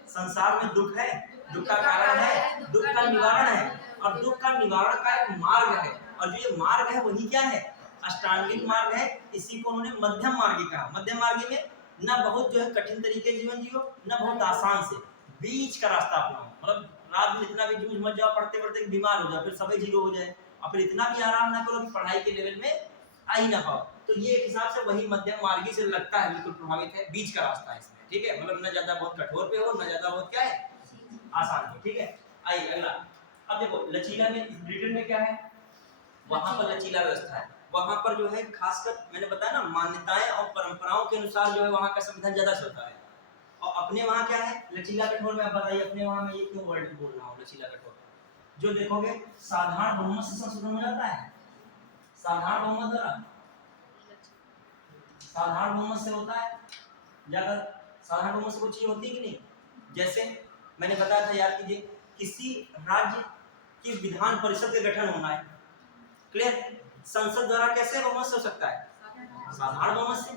संसार में दुख है, दुख का कारण है, दुख का निवारण है, और दुख का निवारण का एक मार्ग है, और जो ये मार्ग है वही क्या है? अष्टांगिक मार्ग है। इसी को उन्होंने मध्यम मार्गी कहा। मध्यम मार्गी में ना बहुत जो है कठिन तरीके जीवन जियो, ना बहुत आसान से, बीच का रास्ता अपनाओ। मतलब रात में इतना भी जूझ मत जाओ पढ़ते पढ़ते बीमार हो जाओ, फिर सभी जीरो हो जाए, और फिर इतना भी आराम ना करो कि पढ़ाई के लेवल में आ ही ना पाओ। तो ये एक हिसाब से वही मध्यम मार्गी से लगता है, बिल्कुल प्रभावित है, बीच का रास्ता है इसमें। ठीक है, मतलब न ज्यादा बहुत कठोर पे हो, न ज्यादा बहुत क्या है? आसान पे। ठीक है, आइए अगला। अब देखो लचीला में ब्रिटेन में क्या है? वहां पर लचीला व्यवस्था है। वहां पर जो है खासकर मैंने बताया ना, मान्यताएं और परंपराओं के अनुसार जो है वहां का संविधान ज्यादा चलता है। और अपने वहां क्या है? लचीला कठोर में। आप बताइए अपने वहां में ये क्यों वर्ड बोल रहा हूँ लचीला कठोर? जो देखोगे साधारण बहुमत से संशोधन हो जाता है। साधारण बहुमत द्वारा, साधारण बहुमत से होता है ज्यादा। साधारण बहुमत से कोई चीज होती है कि नहीं? जैसे मैंने बताया था, याद कीजिए, किसी राज्य की विधान परिषद का गठन होना है, क्लियर? संसद द्वारा कैसे बहुमत से हो सकता है? साधारण बहुमत से।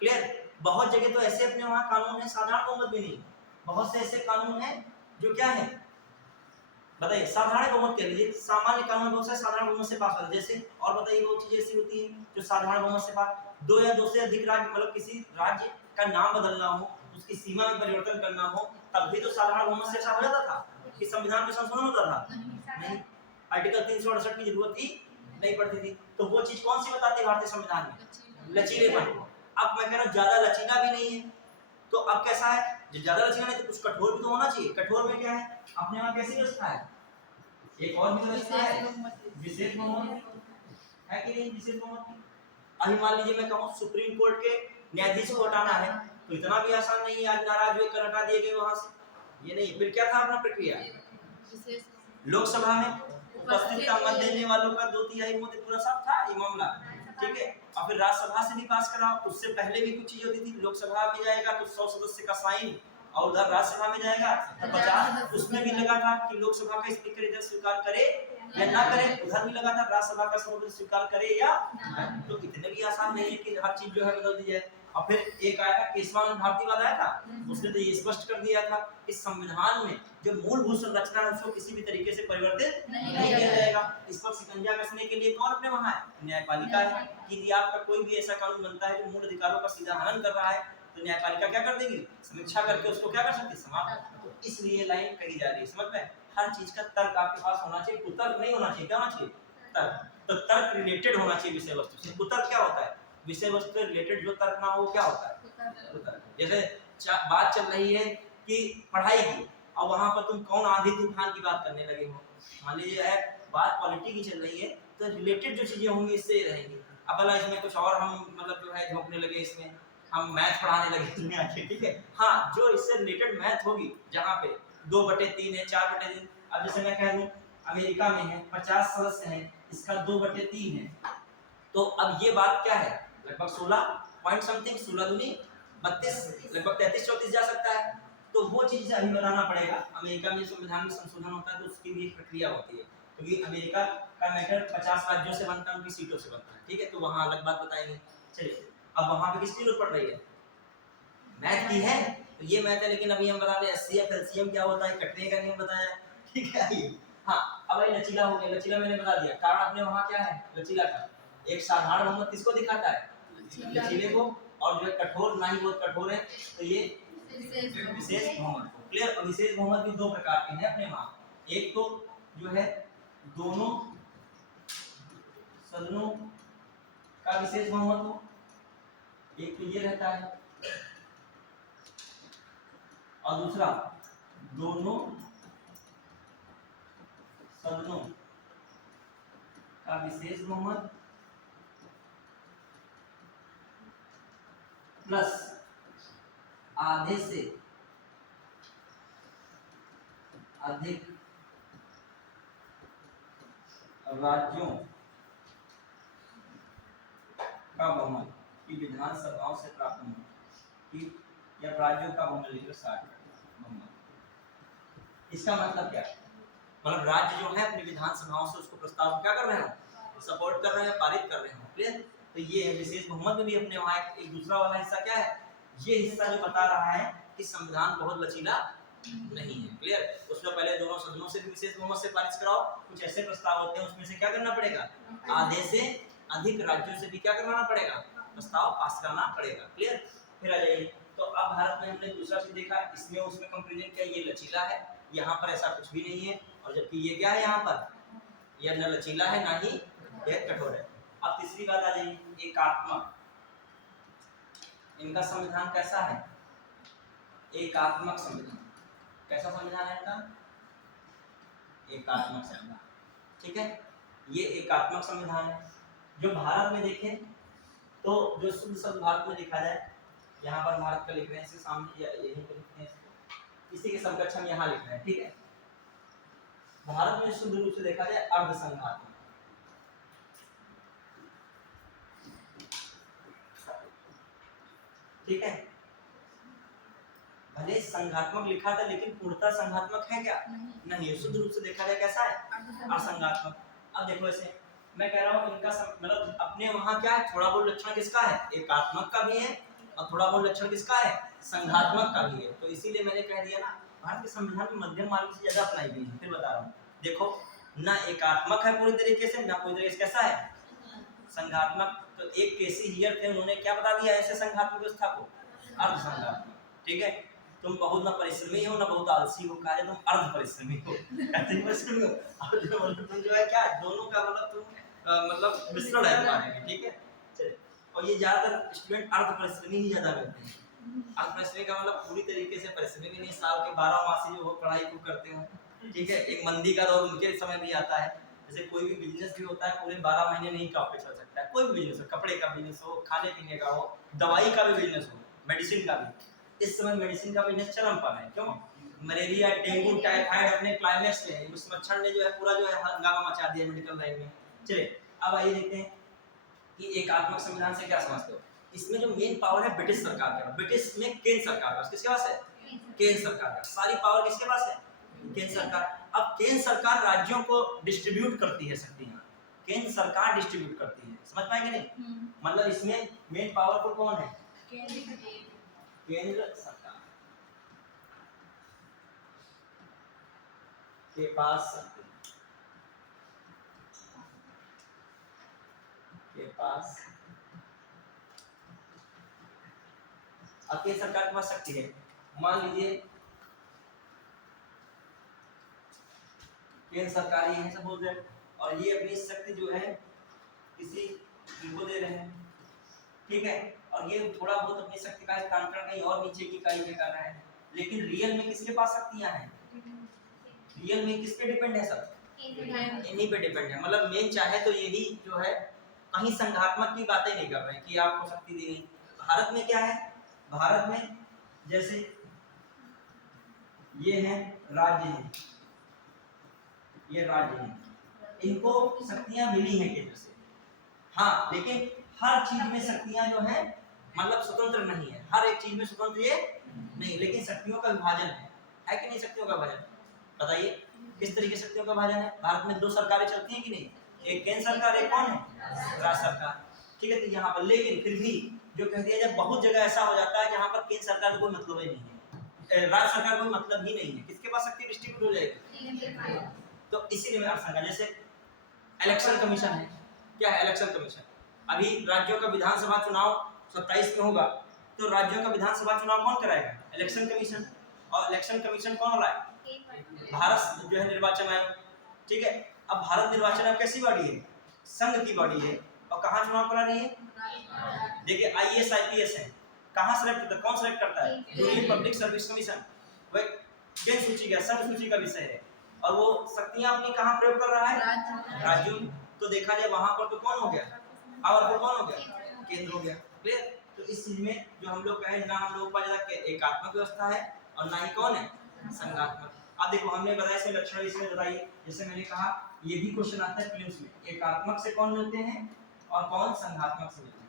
क्लियर? बहुत जगह तो ऐसे अपने वहाँ कानून है साधारण बहुमत भी नहीं, बहुत से ऐसे कानून है जो क्या है बताइए, साधारण बहुमत कह लीजिए, सामान्य कानून बहुत से साधारण बहुमत से पास होता है। जैसे और बताइए वो चीजें ऐसी होती है जो साधारण बहुमत से पास, दो या दो से अधिक राज्य मतलब किसी राज्य का नाम बदलना हो, उसकी सीमा में परिवर्तन करना हो, तब भी तो साधारण बहुमत से ऐसा हो जाता था कि संविधान में संशोधन होता था। नहीं, आर्टिकल 368 की जरूरत ही नहीं पड़ती थी। तो वो चीज कौन सी बताती है भारतीय संविधान में? लचीलेपन। अब मैं कह रहा हूँ ज्यादा लचीला भी नहीं है, तो अब कैसा है, जो ज्यादा लचीला नहीं तो कुछ कठोर भी तो होना चाहिए। कठोर में क्या है, अपने वहाँ कैसी व्यवस्था है, एक और भी व्यवस्था है विशेष बहुमत है कि नहीं, विशेष बहुमत। अभी मान लीजिए मैं कहूँ सुप्रीम कोर्ट के न्यायाधीश को हटाना है, तो इतना भी आसान नहीं है, आज नाराज हुए कल हटा दिए गए वहां से, ये नहीं। फिर क्या था अपना प्रक्रिया, लोकसभा में उपस्थितता मत देने वालों का 2/3 मत पूरा सब था ये मामला, ठीक है। और फिर राज्यसभा से भी पास कराओ, उससे पहले भी कुछ चीजें होती थी, लोकसभा में जाएगा तो 100 सदस्य का साइन, और उधर राज्यसभा में जाएगा तो 50, उसमें भी लगा था कि लोकसभा का स्पीकर इधर स्वीकार करे या ना करे, उधर भी लगा था राज्यसभा का सदस्य स्वीकार करे या, तो इतने भी आसान नहीं है कि हर चीज जो है बदल दी जाए। और फिर एक आया था केशवानंद भारतीवाद आया था, उसने तो ये स्पष्ट कर दिया था इस संविधान में जो मूलभूत संरचना है उसको किसी भी तरीके से परिवर्तित नहीं किया जाएगा। इस पर शिकंजा कसने के लिए कौन अपने वहां है, न्यायपालिका है, कि यदि आपका कोई भी ऐसा कानून बनता है जो मूल अधिकारों का सीधा हनन कर रहा है तो न्यायपालिका क्या कर देगी, समीक्षा करके उसको क्या कर सकती है, समाप्त। तो इसलिए लाइन कही जा रही है, समझ में, हर चीज का तर्क आपके पास होना चाहिए, कुतर्क नहीं होना चाहिए, क्या होना चाहिए, तर्क। तो तर्क रिलेटेड होना चाहिए विषय वस्तु से। कुतर्क क्या होता है, विषय वस्तु से रिलेटेड जो तर्क ना हो क्या होता है, कुतर्क। जैसे बात चल रही है कि पढ़ाई की, और वहां पर तुम कौन आंधी तूफान की बात करने लगे हो, मान लीजिए है बात पॉलिटी की चल रही है, तो रिलेटेड जो चीजें होंगी इससे रहेंगी। अब भला इसमें कुछ और हम मतलब जो है झोंकने लगे, इसमें हम मैथ पढ़ाने लगे इसमें आके, ठीक है, हाँ जो इससे रिलेटेड मैथ होगी जहाँ पे 2/3 है 4/3। अब जैसे मैं कह दूं अमेरिका में है 50 सदस्य हैं, इसका 2/3 है, तो अब ये बात क्या है, लगभग 16 पॉइंट समथिंग, 16 दूनी 32, लगभग 33-34 जा सकता है। तो वो चीज अभी बनाना पड़ेगा। अमेरिका में संविधान में संशोधन होता है तो उसकी भी एक प्रक्रिया होती है, क्योंकि अमेरिका का मैटर 50 राज्यों से बनता है, उनकी सीटों से बनता है, ठीक है, तो वहाँ अलग बात बताएंगे। चलिए अब वहाँ पे किसकी जरूरत पड़ रही है, मैथ की है, तो ये मैथ है, लेकिन अभी हम बता रहे हैं एचसीएफ एलसीएम क्या होता है, कटने का नियम बताया, ठीक है। हाँ अब ये लचीला हो गया, लचीला मैंने बता दिया, कारण अपने वहाँ क्या है लचीला का, एक साधारण बहुमत किसको दिखाता है, लचीले को, और जो कठोर ना ही बहुत कठोर है तो ये विशेष बहुमत को। क्लियर। और विशेष बहुमत भी दो प्रकार के हैं अपने वहाँ, एक तो जो है दोनों सदनों का विशेष बहुमत हो, एक तो ये रहता है, और दूसरा दोनों सदनों का विशेष बहुमत प्लस आधे से अधिक राज्यों का बहुमत की विधानसभाओं से प्राप्त बहुमत की, या राज्यों का बहुमत लिखकर 60 बहुमत। इसका मतलब क्या है, मतलब राज्य जो है अपनी विधानसभाओं से उसको प्रस्ताव क्या कर रहे हैं, सपोर्ट कर रहे हैं, पारित कर रहे हैं। क्लियर। तो ये है विशेष बहुमत में भी अपने वहाँ एक दूसरा वाला हिस्सा क्या है, ये हिस्सा जो बता रहा है कि संविधान बहुत लचीला नहीं है। क्लियर। उसमें पहले दोनों सदनों से भी विशेष बहुमत से पारित कराओ, कुछ ऐसे प्रस्ताव होते हैं उसमें से क्या करना पड़ेगा, आधे से अधिक राज्यों से भी क्या करवाना पड़ेगा, प्रस्ताव पास करना पड़ेगा। क्लियर। फिर आ जाइए, तो अब भारत में हमने दूसरा चीज देखा, इसमें उसमें कंपेरिजन क्या, ये लचीला है, यहाँ पर ऐसा कुछ भी नहीं है, और जबकि ये क्या है, यहाँ पर यह न लचीला है ना ही यह कठोर है। अब तीसरी बात आ जाइए, एकात्मक। इनका संविधान कैसा है, एकात्मक संविधान। कैसा संविधान है इनका, एकात्मक संविधान, ठीक है। ये एकात्मक संविधान है। जो भारत में देखें तो जो शुद्ध शब्द भारत में लिखा जाए, यहाँ पर भारत का लिख रहे हैं, इसके सामने यही पर लिखते हैं, इसी के समकक्ष हम यहाँ लिख रहे हैं, ठीक है। भारत में शुद्ध रूप से देखा जाए अर्धसंघात्मक, ठीक है। भले संघात्मक लिखा था लेकिन पूर्णतः संघात्मक है क्या, नहीं। शुद्ध रूप से देखा जाए कैसा है, असंघात्मक। अब देखो ऐसे मैं कह रहा हूँ इनका मतलब अपने वहाँ क्या है, थोड़ा बहुत लक्षण किसका है, एकात्मक का भी है और थोड़ा बहुत लक्षण किसका है, संघात्मक का भी है। तो इसीलिए मैंने कह दिया ना, भारत के संविधान में मध्यम मार्ग से ज्यादा अपनाई गई है। फिर बता रहा हूँ, देखो ना एकात्मक है पूरी तरीके से, ना पूरी तरीके से कैसा है, संघात्मक। तो एक केसी हियर थे, उन्होंने क्या बता दिया ऐसे संघात्मक व्यवस्था को, अर्ध संघात्मक। ठीक है, तुम बहुत ना परिश्रमी हो ना बहुत आलसी हो, कहा तुम अर्ध परिश्रमी हो, परिश्रमी हो, और जो मतलब तुम जो है क्या, दोनों का मतलब तुम मतलब मिश्रण है तुम्हारे में। ठीक है, चलिए। और ये ज्यादातर स्टूडेंट अर्ध परिश्रमी ही ज्यादा करते हैं। अर्ध परिश्रमी का मतलब पूरी तरीके से परिश्रमी भी नहीं, साल के 12 मासी जो वो पढ़ाई को करते हो। ठीक है, एक मंदी का दौर उनके समय भी आता है। जैसे कोई भी बिजनेस भी होता है, पूरे 12 महीने नहीं काम पे चल सकता है। कोई भी बिजनेस हो, कपड़े का बिजनेस हो, खाने पीने का हो, दवाई का भी बिजनेस हो, मेडिसिन का भी। इस समय मेडिसिन का बिजनेस चरम पर है। क्यों? मलेरिया, डेंगू, टाइफाइड अपने क्लाइमेक्स में है। उस मच्छर ने जो है पूरा जो है हंगामा मचा दिया मेडिकल लाइन में। चलिए अब आइए देखते हैं कि एकात्मक संविधान से क्या समझते हो। इसमें जो मेन पावर है ब्रिटिश सरकार का, ब्रिटिश में केंद्र सरकार का, किसके पास है, केंद्र सरकार का। सारी पावर किसके पास है, केंद्र सरकार। अब केंद्र सरकार राज्यों को डिस्ट्रीब्यूट करती है शक्तियां, केंद्र सरकार डिस्ट्रीब्यूट करती है। समझ पाएंगे नहीं, मतलब इसमें मेन पावरफुल कौन है, केंद्र सरकार के पास शक्ति, के पास, अब केंद्र सरकार के पास शक्ति है। मान लीजिए केंद्र सरकार ये है सब बोल रहे, और ये अपनी शक्ति जो है किसी इनको दे रहे हैं। ठीक है, और ये थोड़ा बहुत अपनी शक्ति का हस्तांतरण कहीं और नीचे की इकाई में कर रहा है। लेकिन रियल में किसके पास शक्तियां हैं, रियल में किस पे डिपेंड है, सब इन्हीं पे डिपेंड है। मतलब मेन चाहे तो यही जो है, कहीं संघात्मक की बातें नहीं कर रहे हैं कि आपको शक्ति दी गई। भारत में क्या है, भारत में जैसे ये है राज्य है, ये राज्य है, इनको शक्तियां मिली हैं केंद्र से। हाँ, लेकिन हर चीज में शक्तियां जो है मतलब स्वतंत्र नहीं है, हर एक चीज में स्वतंत्र ये नहीं, लेकिन शक्तियों का विभाजन है कि नहीं, शक्तियों का विभाजन। बताइए किस तरीके से शक्तियों का विभाजन है। भारत में 2 सरकारें चलती हैं कि नहीं, एक केंद्र सरकार, एक कौन है, राज्य सरकार। ठीक है, तो यहाँ पर लेकिन फिर भी जो कह दिया जाए, बहुत जगह ऐसा हो जाता है जहाँ पर केंद्र सरकार का कोई मतलब ही नहीं है, राज्य सरकार कोई मतलब ही नहीं है, किसके पास शक्ति डिस्ट्रीब्यूट हो जाएगी। तो इसीलिए मैं आपसे कहा, जैसे इलेक्शन कमीशन है, क्या है इलेक्शन कमीशन, अभी राज्यों का विधानसभा चुनाव 27 में होगा, तो राज्यों का विधानसभा चुनाव कौन कराएगा, इलेक्शन कमीशन। और इलेक्शन कमीशन कौन हो रहा है, भारत जो है निर्वाचन आयोग। ठीक है, अब भारत निर्वाचन आयोग कैसी बॉडी है, संघ की बॉडी है, और कहाँ चुनाव करा रही है। देखिए IAS IPS है, कहाँ सेलेक्ट करता है, कौन सेलेक्ट करता है, यूनियन पब्लिक सर्विस कमीशन, वह केंद्र सूची का, सर्व सूची का विषय है। और वो शक्तियां अपनी कहाँ प्रयोग कर रहा है, राज्यों। तो देखा जाए वहां पर तो कौन हो गया, और तो कौन हो गया, केंद्र हो गया। क्लियर। तो इस चीज में जो हम लोग कहें ना, हम लोग पास एकात्मक व्यवस्था है और ना ही कौन है, संघात्मक। अब देखो हमने बताया इसमें लक्षण, इसमें बताइए, जैसे मैंने कहा ये भी क्वेश्चन आता है प्रीलिम्स में, एकात्मक से कौन मिलते हैं और कौन संघात्मक से मिलते हैं।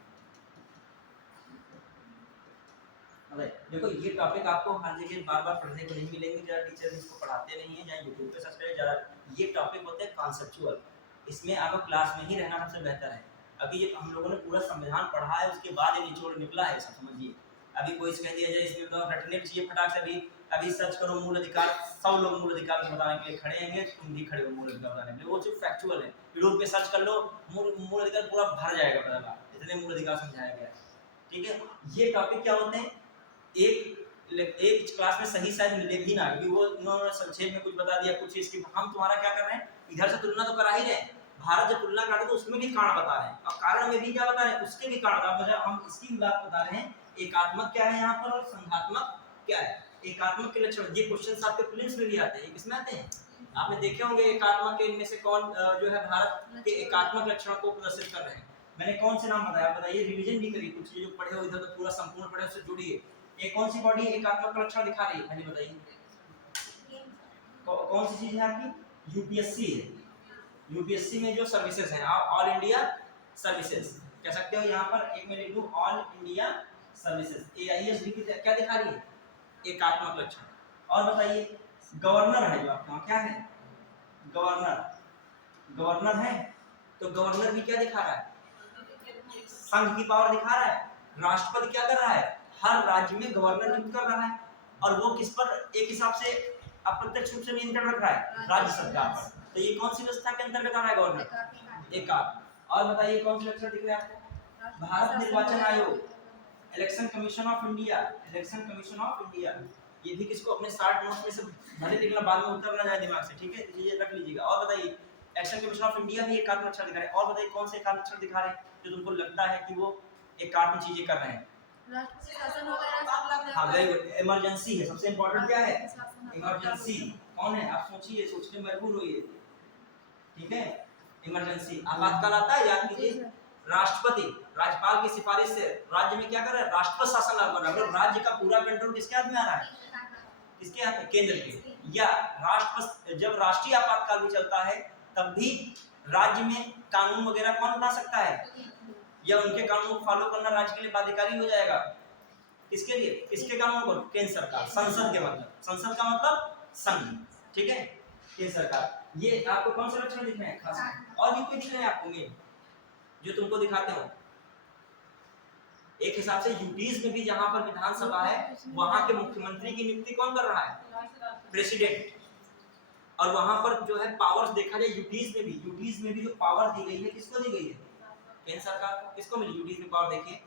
देखो ये टॉपिक आपको हर जगह बार-बार पढ़ने को नहीं मिलेंगे, जरा टीचर इसको पढ़ाते नहीं है, या यूट्यूब पे सर्च करें, जरा ये टॉपिक होते हैं कॉन्सेप्चुअल, इसमें आपको क्लास में ही रहना सबसे बेहतर है। अभी ये हम लोगों ने पूरा संविधान पढ़ा है, उसके बाद ये निचोड़ निकला है, सब समझिए। अभी कोई कह दिया जाए इसमें तो रटने चाहिए फटाक से, अभी सर्च करो मूल अधिकार, 100 लोग मूल अधिकार बताने के लिए खड़े हैं, तुम भी खड़े हो मूल अधिकार बताने के लिए, वो सिर्फ फैक्चुअल है। यूट्यूब पे सर्च कर लो, मूल अधिकार पूरा भर जाएगा, पता इतने मूल अधिकार समझाया गया है। ठीक है, ये टॉपिक क्या होते हैं, एक क्लास में सही शायद मिले भी ना, क्योंकि वो उन्होंने संक्षेप में कुछ बता दिया, कुछ इसकी हम तुम्हारा क्या कर रहे हैं, इधर से तुलना तो करा ही रहे हैं, भारत जब तुलना करते तो उसमें भी कारण बता रहे हैं, और कारण में भी क्या बता रहे हैं, उसके भी कारण बता रहे हैं। हम इसकी भी बात बता रहे हैं, एकात्मक क्या है यहाँ पर और संघात्मक क्या है। एकात्मक के लक्षण, ये क्वेश्चन आपके प्रीलिम्स में भी आते हैं, किसमें आते हैं, आपने देखे होंगे एकात्मक के इनमें से कौन जो है भारत के एकात्मक लक्षणों को प्रदर्शित कर रहे हैं। मैंने कौन से नाम बताया, बताइए, रिवीजन भी करिए, कुछ जो पढ़े हो इधर तो पूरा संपूर्ण पढ़े, उससे जुड़िए। ये कौन सी बॉडी एकात्मक लक्षण दिखा रही है, पहले बताइए। कौन सी चीज है आपकी, यूपीएससी है। यूपीएससी में जो सर्विसेज हैं, ऑल इंडिया सर्विसेज कह सकते हो, यहाँ पर एक मैं लिख दूं, ऑल इंडिया सर्विसेज, AISB की क्या दिखा रही है, एकात्मक लक्षण। और बताइए गवर्नर है जो आपके वहाँ, क्या है, गवर्नर है, तो गवर्नर भी क्या दिखा रहा है, संघ की पावर दिखा रहा है। राष्ट्रपति क्या कर रहा है, हर राज्य में गवर्नर नियुक्त कर रहा है, और वो किस पर एक हिसाब से अप्रत्यक्ष रूप से नियंत्रण रख रहा है, राज्य सरकार पर। तो ये कौन सी व्यवस्था के अंतर्गत आ रहा है गवर्नर? एकात्म। और बताइए कौन से लक्षण दिख रहे हैं आपको? भारत निर्वाचन आयोग, election commission of India, election commission of India. ये भी किसको अपने 60 नोट्स में से भले लिखना, बाद में उतर ना जाए दिमाग से, ठीक है, ये रख लीजिएगा। और बताइए इलेक्शन कमीशन ऑफ इंडिया भी एकात्म लक्षण दिखा रहे हैं। और बताइए कौन से एकात्म लक्षण दिखा रहे हैं जो तुमको लगता है कि वो एकात्म चीजें कर रहे हैं? राष्ट्रपति शासन वगैरह सब लग हाँ, जाता है। Very good. इमरजेंसी है, सबसे इंपॉर्टेंट क्या है? शासन इमरजेंसी। कौन है आप सोचिए, सोचने में मजबूर होइए, ठीक है। इमरजेंसी, आपातकाल आता है, याद कीजिए। राष्ट्रपति, राज्यपाल की सिफारिश से राज्य में क्या कर रहा है? राष्ट्रपति शासन लागू कर रहा है। मतलब राज्य का पूरा कंट्रोल किसके हाथ में आ रहा है? किसके हाथ में? केंद्र के। या राष्ट्रपति, जब राष्ट्रीय आपातकाल भी चलता है तब भी राज्य में कानून वगैरह कौन बना सकता है? या उनके कानून को फॉलो करना राज्य के लिए बाध्यकारी हो जाएगा। किसके लिए? किसके कानून को? केंद्र सरकार, संसद के मतलब, संसद का मतलब संघ, ठीक है, केंद्र सरकार। ये आपको कौन से लक्षण दिख रहे हैं खास? और भी कोई दिख रहे हैं आपको मेन जो तुमको दिखाते हो? एक हिसाब से यूटीज में भी जहां पर विधानसभा है वहां के मुख्यमंत्री की नियुक्ति कौन कर रहा है? प्रेसिडेंट। और वहां पर जो है पावर्स देखा जाए यूटीज में भी जो पावर दी गई है किसको दी गई है? केंद्र सरकार को। किसको मिली यूटीज में पावर? देखिए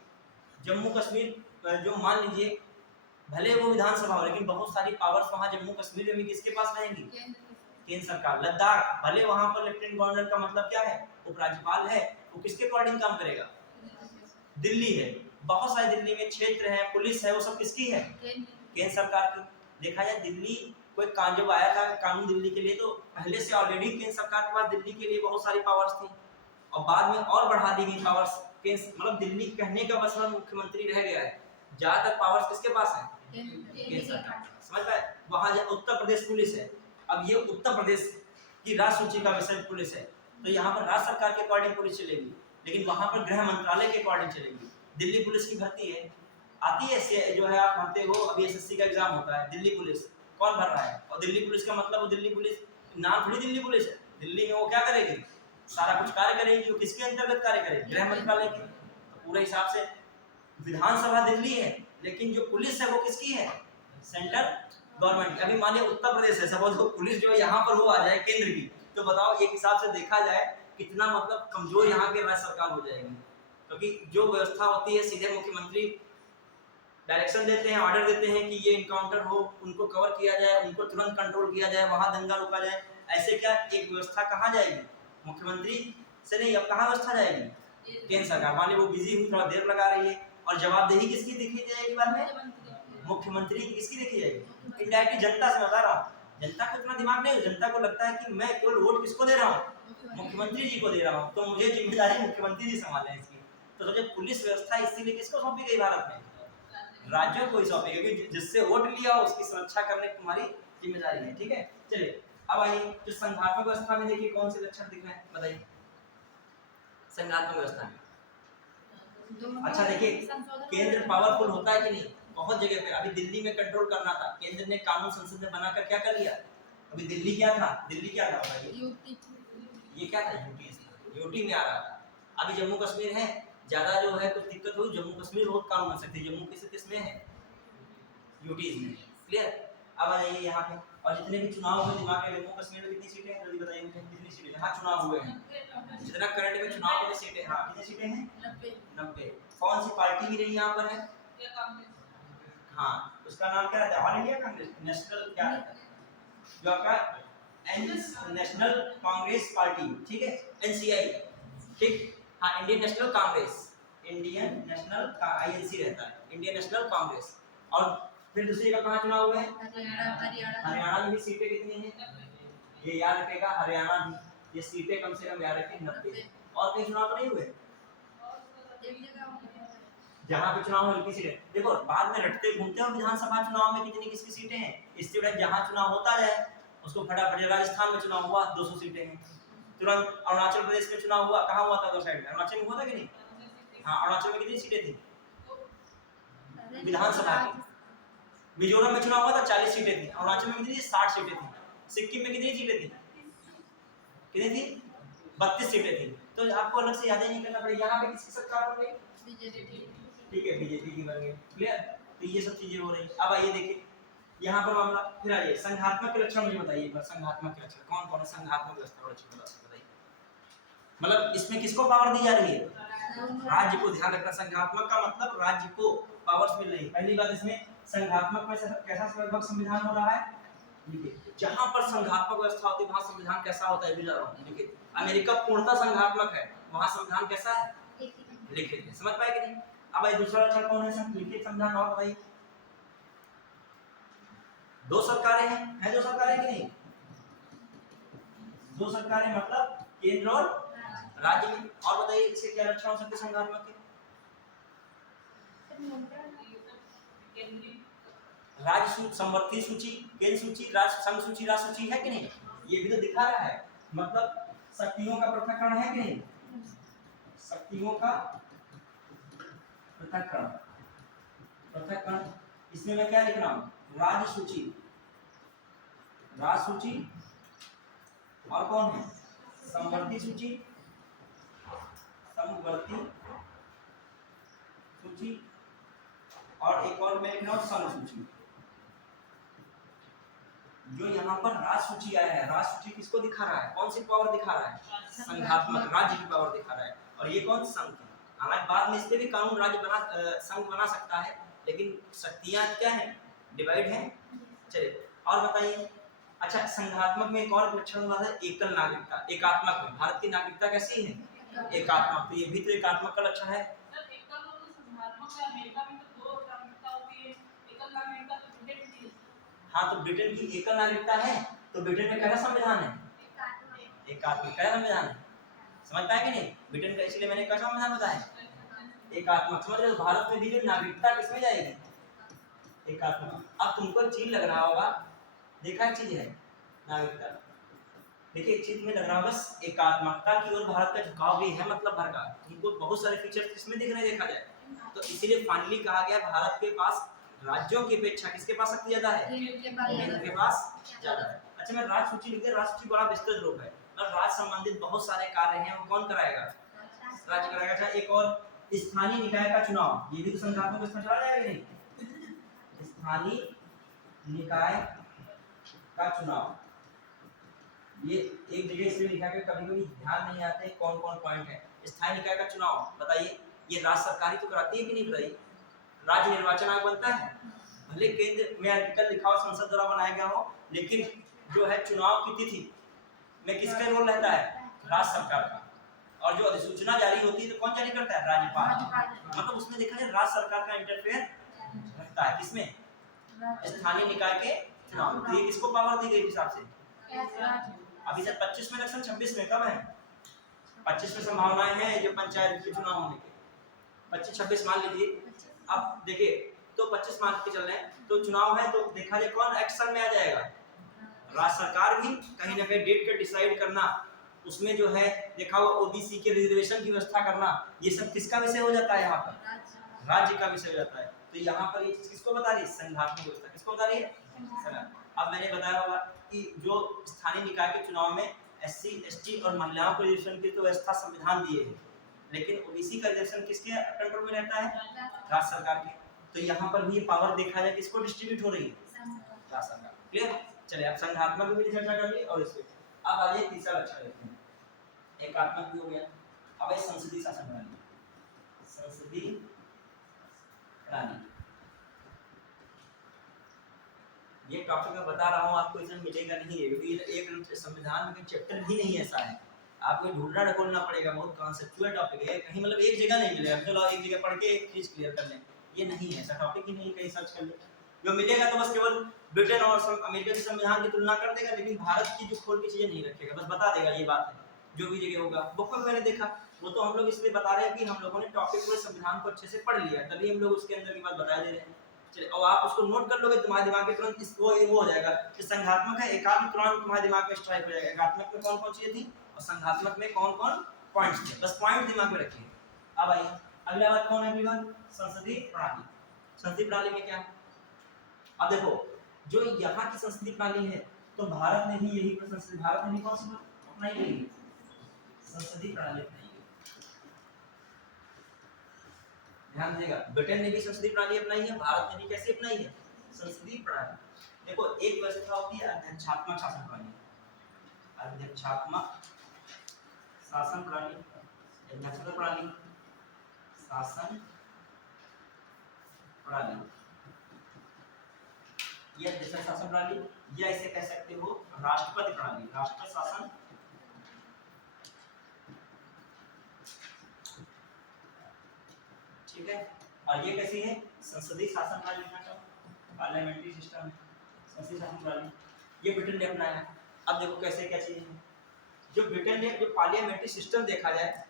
जम्मू कश्मीर जो मान लीजिए भले वो विधानसभा हो, लेकिन बहुत सारी पावर्स वहां जम्मू कश्मीर में भी किसके पास रहेंगी? केंद्र सरकार। लद्दाख भले वहां पर लेफ्टिनेंट गवर्नर का मतलब क्या है? उपराज्यपाल है, वो किसके अकॉर्डिंग काम करेगा? दिल्ली है, बहुत सारे दिल्ली में क्षेत्र है, पुलिस है, वो सब किसकी है? केंद्र सरकार की। देखा जाए दिल्ली कोई जब आया था कानून दिल्ली के लिए, तो पहले से ऑलरेडी केंद्र सरकार के पास दिल्ली के लिए बहुत सारी पावर्स थी, और बाद में और बढ़ा दी गई पावर्स। मतलब दिल्ली कहने का बस मुख्यमंत्री रह गया है, ज्यादातर पावर्स किसके पास है? केंद्र सरकार। समझ पाए? वहां उत्तर प्रदेश पुलिस है, अब ये उत्तर प्रदेश की राज्य सूची का विषय पुलिस है, तो यहाँ पर राज्य सरकार के अकॉर्डिंग पुलिस चलेगी, लेकिन वहां पर गृह मंत्रालय के अकॉर्डिंग चलेगी। दिल्ली पुलिस की भर्ती है, आती है जो है, आप भरते हो, अभी एसएससी का एग्जाम होता है, दिल्ली पुलिस कौन भर रहा है? और दिल्ली पुलिस का मतलब वो दिल्ली पुलिस नाम थोड़ी दिल्ली पुलिस है, दिल्ली में वो क्या करेगी? सारा कुछ कार्य करेगी। वो किसके अंतर्गत कार्य करेगी? गृह मंत्रालय के। तो पूरे हिसाब से विधानसभा दिल्ली है, लेकिन जो पुलिस है वो किसकी है? Central government. अभी मानिए उत्तर प्रदेश है, सपोज पुलिस जो यहाँ पर वो आ जाए केंद्र की, तो बताओ एक हिसाब से देखा जाए कितना मतलब कमजोर यहाँ के राज्य सरकार हो जाएगी। क्योंकि जो व्यवस्था होती है सीधे मुख्यमंत्री डायरेक्शन देते हैं, ऑर्डर देते हैं कि ये इनकाउंटर हो, उनको कवर किया जाए, उनको तुरंत कंट्रोल किया जाए, वहां दंगा रोका जाए। ऐसे क्या एक व्यवस्था कहाँ जाएगी? मुख्यमंत्री से नहीं, अब कहाँ व्यवस्था जाएगी? केंद्र सरकार। मान ली वो बिजी हुई, थोड़ा देर लगा रही है, और जवाबदेही किसकी दिखी जाएगी बाद में? मुख्यमंत्री की। किसकी देखी जाएगी? इनडायरेक्टली जनता से बता रहा हूँ, जनता को इतना दिमाग नहीं, जनता को लगता है कि मैं केवल वोट किसको दे रहा हूँ? मुख्यमंत्री जी को दे रहा हूँ, तो मुझे जिम्मेदारी मुख्यमंत्री जी संभाले इसकी। तो सोचिए पुलिस व्यवस्था इसीलिए किसको सौंपी गई भारत में? राज्यों को ही सौंपी, क्योंकि जिससे वोट लिया उसकी सुरक्षा करने की तुम्हारी जिम्मेदारी है, ठीक है। चलिए अब आइए जो संघात्मक व्यवस्था में देखिए कौन से लक्षण दिख रहे हैं, बताइए संघात्मक व्यवस्था में। अच्छा देखिए केंद्र पावरफुल होता है कि नहीं? बहुत जगह पे। अभी दिल्ली में कंट्रोल करना था, केंद्र ने कानून संसद में बनाकर क्या कर लिया? अभी दिल्ली क्या था? दिल्ली क्या था बताइए? ये क्या था? यूटी। यूटी में आ रहा था। अभी जम्मू कश्मीर है, ज्यादा जो है कुछ दिक्कत हुई, जम्मू कश्मीर बहुत कानून बन सकती है। जम्मू किस में है? यूटीज में। क्लियर? अब आइए यहाँ पे, और जितने भी चुनाव हुए दिमाग में, जम्मू कश्मीर में कितनी सीटें हैं जल्दी बताइए मुझे, कितनी सीटें जहाँ चुनाव हुए हैं? जितना करंट में चुनाव हुए सीटें, हाँ कितनी सीटें हैं? 90। कौन सी पार्टी की रही यहाँ पर है? हाँ, उसका नाम क्या रहता है? ऑल इंडिया कांग्रेस, नेशनल क्या रहता है जो आपका? नेशनल कांग्रेस पार्टी, ठीक है, एनसीआई, ठीक। हाँ, Indian national Congress, Indian national का आईएनसी रहता है, इंडियन नेशनल कांग्रेस। और फिर दूसरी का कहाँ चुनाव हुआ है? हरियाणा में भी सीटें कितनी हैं? ये याद रखेगा, हरियाणा में ये सीटें कम से कम याद रखें 90। और कहीं चुनाव नहीं हुए जहाँ पे चुनाव हल्की सीटें। देखो बाद में रटते घूमते हो विधानसभा चुनाव में कितनी किसकी सीटें हैं, इससे बड़ा जहाँ चुनाव होता जाए उसको फटाफट। राजस्थान में चुनाव हुआ 200 सीटें हैं, तुरंत अरुणाचल प्रदेश में चुनाव हुआ, कहाँ हुआ था? दो साइड में, अरुणाचल में हुआ था कि नहीं? हाँ, अरुणाचल में कितनी सीटें थी विधानसभा की? मिजोरम में चुनाव हुआ था 40 सीटें थी, अरुणाचल में कितनी थी? 60 सीटें थी। सिक्किम में कितनी सीटें थी? कितनी थी? 32 सीटें थी। तो आपको अलग से याद नहीं करना पड़ेगा। यहाँ पे किसकी सरकार बन गई? ठीक है, बीजेपी की बन गई। क्लियर? तो ये सब चीजें हो रही। अब आइए देखिए यहाँ पर मामला, फिर आइए संघात्मक के लक्षण मुझे बताइए एक बार। संघात्मक के लक्षण कौन कौन है? संघात्मक व्यवस्था के लक्षण बताइए। मतलब इसमें किसको पावर दी जा रही है? राज्य को। ध्यान रखना, संघात्मक का मतलब राज्य को पावर्स मिल रही है। पहली बात, इसमें संघात्मक में कैसा लगभग संविधान हो रहा है? देखिए जहां पर संघात्मक व्यवस्था होती है वहां संविधान कैसा होता है भी बता रहा हूं। देखिए अमेरिका पूर्णतः संघात्मक है, वहां संविधान कैसा है? लिखित है। समझ पाए कि नहीं? अब ये दूसरा लक्षण कौन है? लिखित संविधान। और बताइए, दो सरकारें हैं दो सरकारें कि नहीं? दो सरकारें मतलब केंद्र और राज्य में। और बताइए इसके क्या लक्षण हो सकते हैं संघात्मक के? राज्य समवर्ती सूची, केंद्र सूची, राज्य संघ सूची, राज्य सूची है कि नहीं? ये भी तो दिखा रहा है। मतलब शक्तियों का पृथक्करण है कि नहीं? शक्तियों का पृथक्करण। इसमें मैं क्या लिख रहा हूं? राज्य सूची, राज्य सूची, और कौन है? समवर्ती सूची, समवर्ती सूची, और एक और मैं लिख रहा हूं संघ सूची। जो यहाँ पर राज्य सूची आया है, राज्य सूची किसको दिखा रहा है? कौन सी पावर दिखा रहा है? संघात्मक, राज्य की पावर दिखा रहा है। और ये कौन? संघ की। हालांकि बाद में इस पे भी कानून राज्य बना, संघ बना सकता है, लेकिन शक्तियां क्या है? डिवाइड है। चलिए और बताइए। अच्छा, संघात्मक में एक और लक्षण हुआ है एकल नागरिकता। एकात्मक में भारत की नागरिकता कैसी है? एकात्मक। तो ये भी तो एकात्मक का लक्षण है। हाँ, तो ब्रिटेन की एकल नागरिकता है, तो ब्रिटेन में कैसा संविधान है? एकात्मक। कैसा संविधान है? समझ पाए कि नहीं? ब्रिटेन का, इसलिए मैंने कैसा संविधान बताया? एकात्मक। समझ रहे हो? भारत में भी जो नागरिकता किसमें जाएगी? एकात्मक। अब तुमको एक चीज लग रहा होगा, देखा एक चीज है नागरिकता। देखिए एक चीज में लग रहा होगा एकात्मकता की ओर भारत का झुकाव भी है, मतलब भर का। तुमको बहुत सारे फीचर्स इसमें दिख रहे, देखा जाए तो। इसीलिए फाइनली कहा गया भारत के पास राज्यों की अपेक्षा किसके पास शक्ति ज्यादा है? केंद्र के पास ज्यादा है। अच्छा, मैं राज्य सूची लिख दिया। राज्य सूची बड़ा विस्तृत रूप है और राज्य संबंधित बहुत सारे कार्य हैं, वो कौन कराएगा? राज्य कराएगा। अच्छा, एक और स्थानीय निकाय का चुनाव, ये भी तो संघात्मक व्यवस्था चला जाएगा नहीं? स्थानीय निकाय का चुनाव, ये एक जगह इसलिए लिखा गया, कभी-कभी ध्यान नहीं आते कौन कौन पॉइंट है। स्थानीय निकाय का चुनाव बताइए, ये राज्य सरकार ही तो कराती है कि नहीं बताइए? राज्य निर्वाचन आयोग बनता है, भले केंद्र में आर्टिकल लिखा हो, संसद द्वारा बनाया गया हो, लेकिन जो है चुनाव की तिथि में किसका रोल रहता है? राज्य सरकार का। और जो अधिसूचना जारी होती है तो कौन जारी करता है? राज्यपाल। मतलब उसमें देखा जाए राज्य सरकार का इंटरफेयर रहता है किसमें? स्थानीय निकाय के चुनाव। तो ये किसको पावर दी गई हिसाब से? अभी से 25 में इलेक्शन, 26 में कब है? 25 में संभावनाएं हैं जो पंचायत के चुनाव होने के। 25-26 मान लीजिए। अब देखिए तो 25 मान के चल रहे हैं, तो चुनाव है, तो देखा जाए कौन एक्शन में आ जाएगा? राज्य सरकार भी कहीं ना कहीं डेट का डिसाइड करना, उसमें जो है देखा वो ओबीसी के रिजर्वेशन की व्यवस्था करना, ये सब किसका विषय हो जाता है? यहाँ पर राज्य का विषय हो जाता है। तो यहाँ पर ये चीज किसको बता रही है? संघात्मक व्यवस्था। किसको बता रही है? अब मैंने बताया होगा कि जो स्थानीय निकाय के चुनाव में SC ST और महिलाओं को रिजर्वेशन की तो व्यवस्था संविधान दिए है, लेकिन ओबीसी का रिजर्वेशन किसके कंट्रोल में रहता है? राज्य सरकार के। तो यहाँ पर भी ये पावर देखा जाए किसको डिस्ट्रीब्यूट हो रही है? राज्य सरकार। क्लियर? चलिए अब संघात्मक भी चर्चा कर ली, और इससे अब आ जाइए तीसरा लक्षण देखते हैं। एकात्मक भी हो गया, अब है संसदीय शासन प्रणाली। संसदीय प्रणाली, ये टॉपिक मैं बता रहा हूँ आपको, इसमें मिलेगा नहीं है, क्योंकि एक संविधान में चैप्टर भी नहीं ऐसा है, आपको ढूंढना ढकोलना पड़ेगा। बहुत कॉन्सेप्चुअल टॉपिक है, कहीं मतलब एक जगह नहीं मिलेगा चलो एक जगह पढ़ के एक चीज क्लियर कर लें, ये नहीं है, ऐसा टॉपिक ही नहीं, कहीं सर्च कर ले। जो मिलेगा तो बस केवल ब्रिटेन और अमेरिका के संविधान की तुलना कर देगा, लेकिन भारत की जो खोल की चीजें नहीं रखेगा, बस बता देगा ये बात है। जो भी जगह होगा बुक में मैंने देखा, वो तो हम लोग इसलिए बता रहे हैं कि हम लोगों ने टॉपिक पूरे संविधान को अच्छे से पढ़ लिया, तभी हम लोग उसके अंदर की बात बता दे रहे हैं। चलिए, और आप उसको नोट कर लोगे, तुम्हारे दिमाग में तुरंत वो हो जाएगा कि संघात्मक है, एकात्मक तुरंत तुम्हारे दिमाग में स्ट्राइक हो जाएगा, एकात्मक में कौन कौन चीजें थी और संघात्मक में कौन कौन पॉइंट्स थे, बस पॉइंट दिमाग में रखिए। अब आइए अगला बात कौन है अगली संसदीय प्रणाली। संसदीय प्रणाली में क्या? अब देखो जो यहाँ की संसदीय प्रणाली है, तो भारत ने भी यही भारत ने भी कौन सी अपनाई है? संसदीय प्रणाली अपनाई है। ध्यान दीजिएगा, ब्रिटेन ने भी संसदीय प्रणाली अपनाई है, भारत ने भी कैसे अपनाई है, संसदीय प्रणाली। देखो एक व्यवस्था होती है अध्यक्षात्मक शासन प्रणाली, अध्यक्षात्मक शासन प्रणाली, अध्यक्षात्मक प्रणाली, शासन प्रणाली, या अध्यक्षात्मक शासन प्रणाली, या इसे कह सकते हो राष्ट्रपति प्रणाली, राष्ट्रपति शासन। ठीक है, और ये कैसी है, संसदीय शासन प्रणाली लिखना चाहो, पार्लियामेंट्री सिस्टम, संसदीय शासन प्रणाली, ये ब्रिटेन ने अपनाया है। अब देखो कैसे क्या चीजें हैं, जो ब्रिटेन ने जो पार्लियामेंट्री सिस्टम देखा जाए,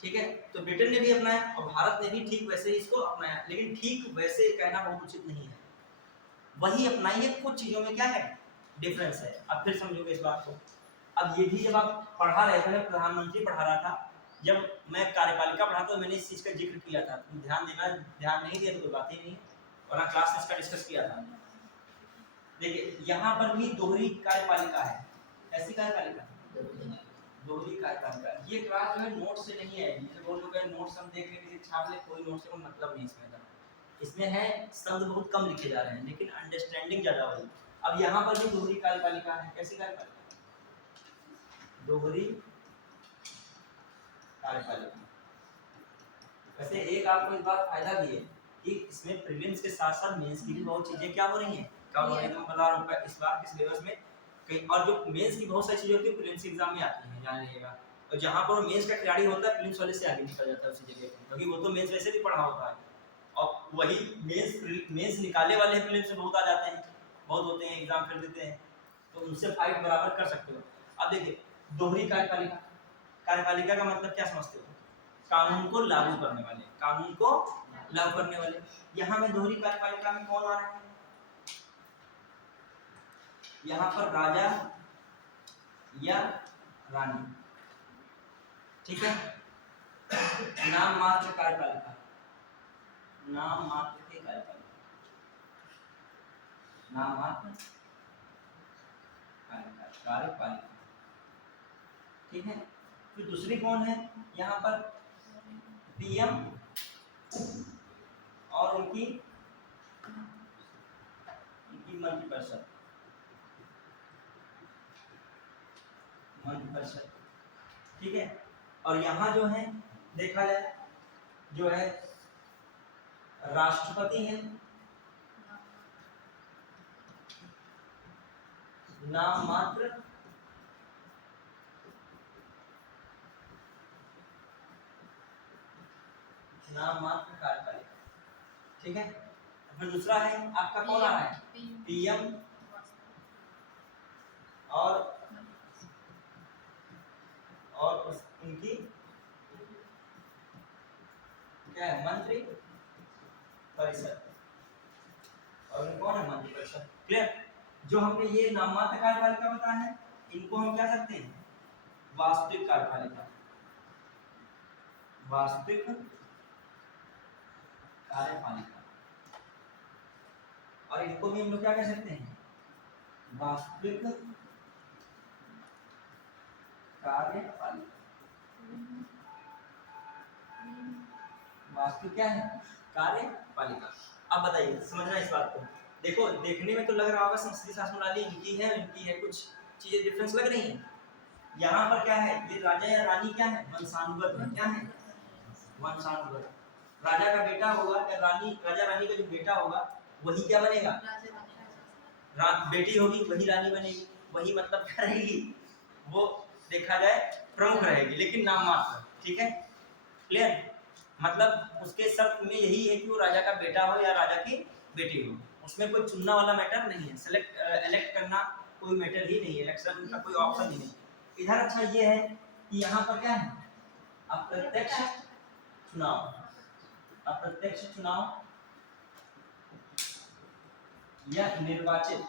ठीक है, तो ब्रिटेन ने भी अपनाया और भारत ने भी ठीक वैसे ही इसको अपनाया, लेकिन ठीक वैसे कहना बहुत उचित नहीं है, वही अपनाई है, कुछ चीजों में क्या है डिफरेंस है। अब फिर समझोगे इस बात को। अब ये भी जब आप पढ़ा रहे थे, मैं प्रधानमंत्री पढ़ा रहा था, जब मैं कार्यपालिका पढ़ा तो मैंने इस चीज का जिक्र किया था, तुम ध्यान देना, ध्यान नहीं दिया तो कोई बात ही नहीं, और क्लास में इसका डिस्कस किया था। देखिए यहाँ पर भी दोहरी कार्यपालिका है, ऐसी कार्यपालिका, दोहरी कार्यपालिका। ये क्लास जो है नोट से नहीं आएगी, जैसे बहुत लोग नोट्स हम देख रहे हैं छाप ले, कोई नोट से कोई मतलब नहीं इसमें था, इसमें है शब्द बहुत कम लिखे जा रहे हैं लेकिन अंडरस्टैंडिंग ज्यादा हो रही। अब यहाँ पर भी दोहरी कार्यपालिका है, कैसी कार्यपालिका, दोहरी कार्यपालिका। वैसे एक आपको इस बात फायदा भी है कि इसमें प्रीलिम्स के साथ साथ मेंस की भी बहुत चीजें क्या हो रही हैं, कम हो रही है। मैं बता रहा हूँ इस बार के सिलेबस में कहीं, और जो मेंस की बहुत सारी चीजें होती है प्रीलिम्स एग्जाम में आती हैं, जान लीजिएगा। और जहाँ पर मेंस का खिलाड़ी होता है प्रीलिम्स वाले से आगे निकल जाता है उसी जगह, क्योंकि वो तो मेंस वैसे भी पढ़ा होता है, और वही मेंस निकालने वाले प्रीलिम्स में बहुत आ जाते हैं, बहुत होते हैं, एग्जाम कर देते हैं, तो उनसे फाइट बराबर कर सकते हो। अब देखिए दोहरी कार्यपालिका, कार्यपालिका का मतलब क्या समझते हो, कानून को लागू करने वाले, कानून को लागू करने वाले। यहाँ में दोहरी कार्यपालिका में कौन आ रहा है, यहाँ पर राजा या रानी, ठीक है, नाम मात्र कार्यपालिका, नाम मात्र की कार्यपालिका, नाम मात्र कार्यपालिका, ठीक है। फिर दूसरी कौन है, यहाँ पर पीएम और उनकी मंत्रिपरिषद, मंत्रिपरिषद, ठीक है। और यहाँ जो है देखा जाए जो है राष्ट्रपति है, नाम मात्र कार्यपालिका, ठीक है। फिर दूसरा है आपका कौन आ रहा है, पीएम और उनकी क्या है, मंत्री परिषद, और कौन है मंत्री परिषद, क्लियर। जो हमने ये नाममात्र कार्यपालिका बताया है, इनको हम क्या सकते हैं, वास्तविक कार्यपालिका, वास्तविक कार्यपालिका, और इनको भी हम लोग क्या कह सकते हैं, वास्तविक कार्यपालिका, वास्तविक क्या है, कार्यपालिका। अब बताइए समझना इस बात को, देखो देखने में तो लग रहा होगा संसदीय शासन प्रणाली इनकी है, कुछ चीजें डिफरेंस लग रही हैं। यहाँ पर क्या है, ये राजा या रानी क्या है, वंशानुगत है, क्या है, वंशानुगत। राजा का बेटा होगा या रानी, राजा रानी का जो बेटा होगा वही क्या बनेगा, बेटी होगी वही रानी बनेगी, वही मतलब क्या रहेगी, वो देखा जाए प्रमुख रहेगी, लेकिन नाम मात्र, ठीक है, क्लियर। मतलब उसके शर्त में यही है कि वो राजा का बेटा हो या राजा की बेटी हो, उसमें कोई चुनना वाला मैटर नहीं है, सेलेक्ट इलेक्ट करना कोई मैटर ही नहीं है, इलेक्शन का कोई ऑप्शन ही नहीं। इधर अच्छा ये है कि यहाँ पर क्या है, अप्रत्यक्ष चुनाव, अप्रत्यक्ष चुनाव या निर्वाचित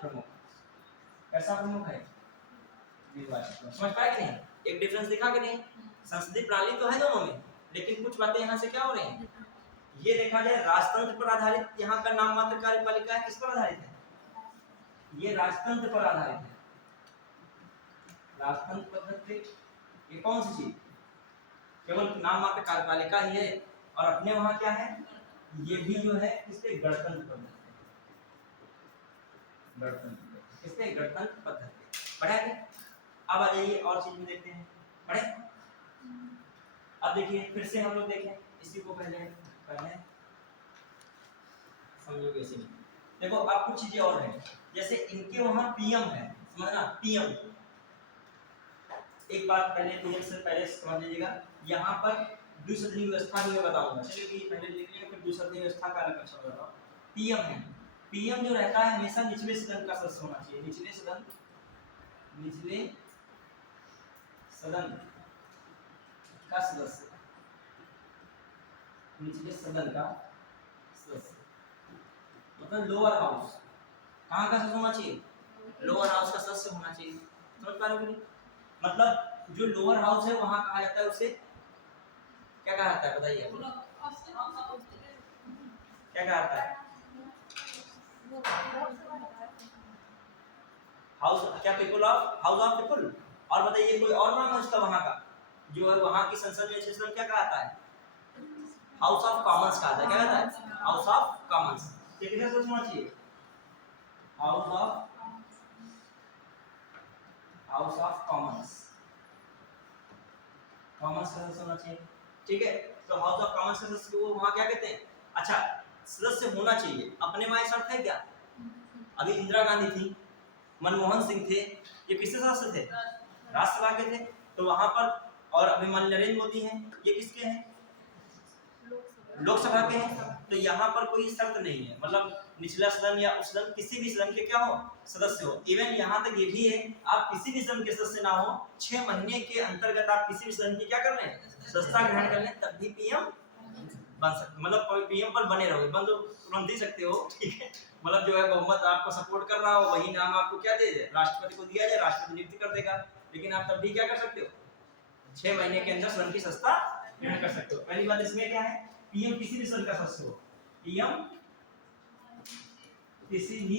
प्रमुख, कैसा प्रमुख है, निर्वाचित प्रमुख। समझ पाए कि नहीं, एक डिफरेंस दिखा कि नहीं, संसदीय प्रणाली तो है दोनों में, लेकिन कुछ बातें यहाँ से क्या हो रही हैं, ये देखा जाए राजतंत्र पर आधारित यहाँ का नाम मात्र कार्यपालिका है, किस पर आधारित है, ये राजतंत्र पर आधारित है, राजतंत्र पद्धति। ये कौन सी चीज, केवल नाम मात्र कार्यपालिका ही है। और अपने वहाँ क्या है, ये भी जो है किसके गणतंत्र पद्धति, गणतंत्र किसके गणतंत्र पद्धति। पढ़ा है? अब आ जाइए और चीज में देखते हैं, पढ़े। अब देखिए फिर से हम लोग देखें इसी को पहले पहले समझोगे इसी में। देखो अब कुछ चीजें और हैं, जैसे इनके वहाँ पीएम है, समझना पीएम। एक बात पहले पीएम से पहले समझ लीजिएगा, यहाँ पर द्विसदनीय व्यवस्था भी मैं बताऊंगा, चलिए कि पहले लिख लिया फिर द्विसदनीय व्यवस्था का अलग अच्छा बताता हूँ। पीएम है, पीएम जो रहता है हमेशा निचले सदन का सदस्य होना चाहिए, निचले सदन का सदस्य, निचले सदन का सदस्य मतलब लोअर हाउस। कहाँ का सदस्य होना चाहिए, लोअर हाउस का सदस्य होना चाहिए। समझ पा रहे हो? मतलब जो लोअर हाउस है वहां कहा जाता है उसे क्या कहा जाता है, बताइए क्या कहा जाता है? हाउस क्या, people of, house of people. और बताइए कोई और नाम है उसका वहां का, जो है वहां की संसद में सिस्टम क्या कहता है, हाउस ऑफ कॉमन्स कहता है। क्या कहता है, हाउस ऑफ कॉमन्स। ये किसे सोचना चाहिए, हाउस ऑफ कॉमन्स, कॉमन्स का सदस्य होना चाहिए। ठीक है, तो हाउस ऑफ कॉमन्स का सदस्य वो वहां क्या कहते हैं, अच्छा सदस्य होना चाहिए। अपने वहां शर्त है क्या, अभी इंदिरा गांधी थी, मनमोहन सिंह थे, ये किसके सदस्य थे, राज्यसभा के थे। तो वहां पर, और अभी नरेंद्र मोदी हैं, ये किसके हैं, लोकसभा के हैं। तो यहाँ पर कोई शर्त नहीं है, मतलब निचला सदन या उच्च सदन किसी भी सदन के क्या हो, सदस्य हो। इवन यहाँ तक ये भी है, आप किसी भी सदन के सदस्य ना हो, 6 महीने के अंतर्गत आप किसी भी सदन की क्या कर लें, सदस्यता ग्रहण कर लें, तब भी पीएम बन सकते, मतलब कोई पीएम पर बने रहोगे, बन तो तुरंत ही सकते हो। ठीक है, मतलब जो है बहुमत आपको सपोर्ट कर रहा हो वही नाम आपको क्या दे दे, राष्ट्रपति को दिया जाए, राष्ट्रपति नियुक्त कर देगा। लेकिन आप तब भी क्या कर सकते हो, 6 महीने के अंदर सदन की सदस्यता ग्रहण कर सकते हो। पहली बात इसमें क्या है, पीएम किसी भी सदन का सदस्य हो, पीएम किसी भी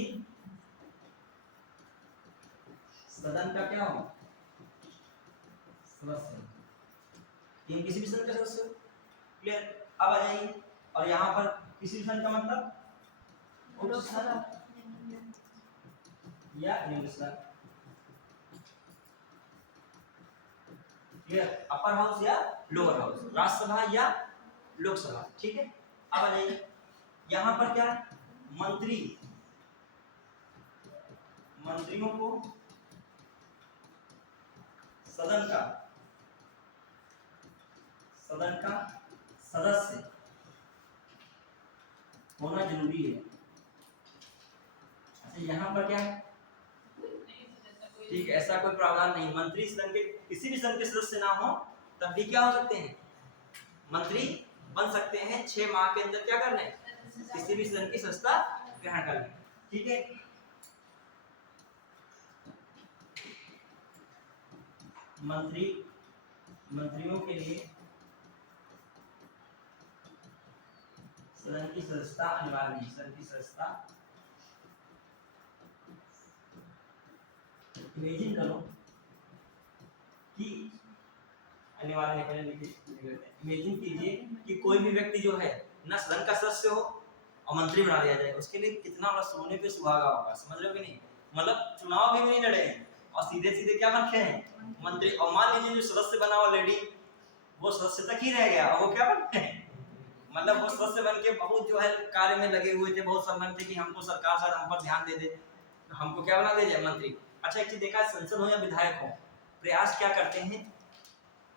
सदन का क्या हो, सदस्य, पीएम किसी भी सदन का सदस्य हो। क्लियर? अब आ जाइए, और यहाँ पर किसी भी सदन का मतलब उच्च सदन या निम्न सदन। क्लियर? अपर हाउस या लोअर हाउस, राज्यसभा या लोकसभा। ठीक है, अब आ जाइए यहाँ पर क्या, मंत्रियों को सदन का सदस्य होना जरूरी है। अच्छा यहाँ पर क्या, ठीक है, ऐसा कोई प्रावधान नहीं, मंत्री सदन के किसी भी सदन के सदस्य ना हो तब भी क्या हो सकते हैं, मंत्री बन सकते हैं। 6 माह के अंदर क्या कर लें, किसी भी सदन की सदस्यता ग्रहण कर लें। ठीक है, मंत्रियों के लिए सदन की सदस्यता अनिवार्य नहीं, सदन की सदस्यता, इमेजिन करो कि अनिवार्य नहीं, पहले इमेजिन कीजिए कि कोई भी व्यक्ति जो है ना सदन का सदस्य हो और मंत्री बना दिया जाए, उसके लिए कितना बड़ा सोने पे सुहागा होगा। समझ रहे हो कि नहीं, मतलब चुनाव भी नहीं लड़े हैं और सीधे सीधे क्या रखे हैं, मंत्री। और मान लीजिए जो सदस्य बना हुआ लेडी, वो सदस्य तक ही रह गया और वो क्या बनते हैं, मतलब वो सदस्य बन के बहुत जो है कार्य में लगे हुए थे, बहुत संबंध थे कि हमको सरकार शायद हम पर ध्यान दे दे, हमको क्या बना दे जाए, मंत्री। अच्छा एक चीज देखा, संसद हो या विधायक हो, प्रयास क्या करते हैं,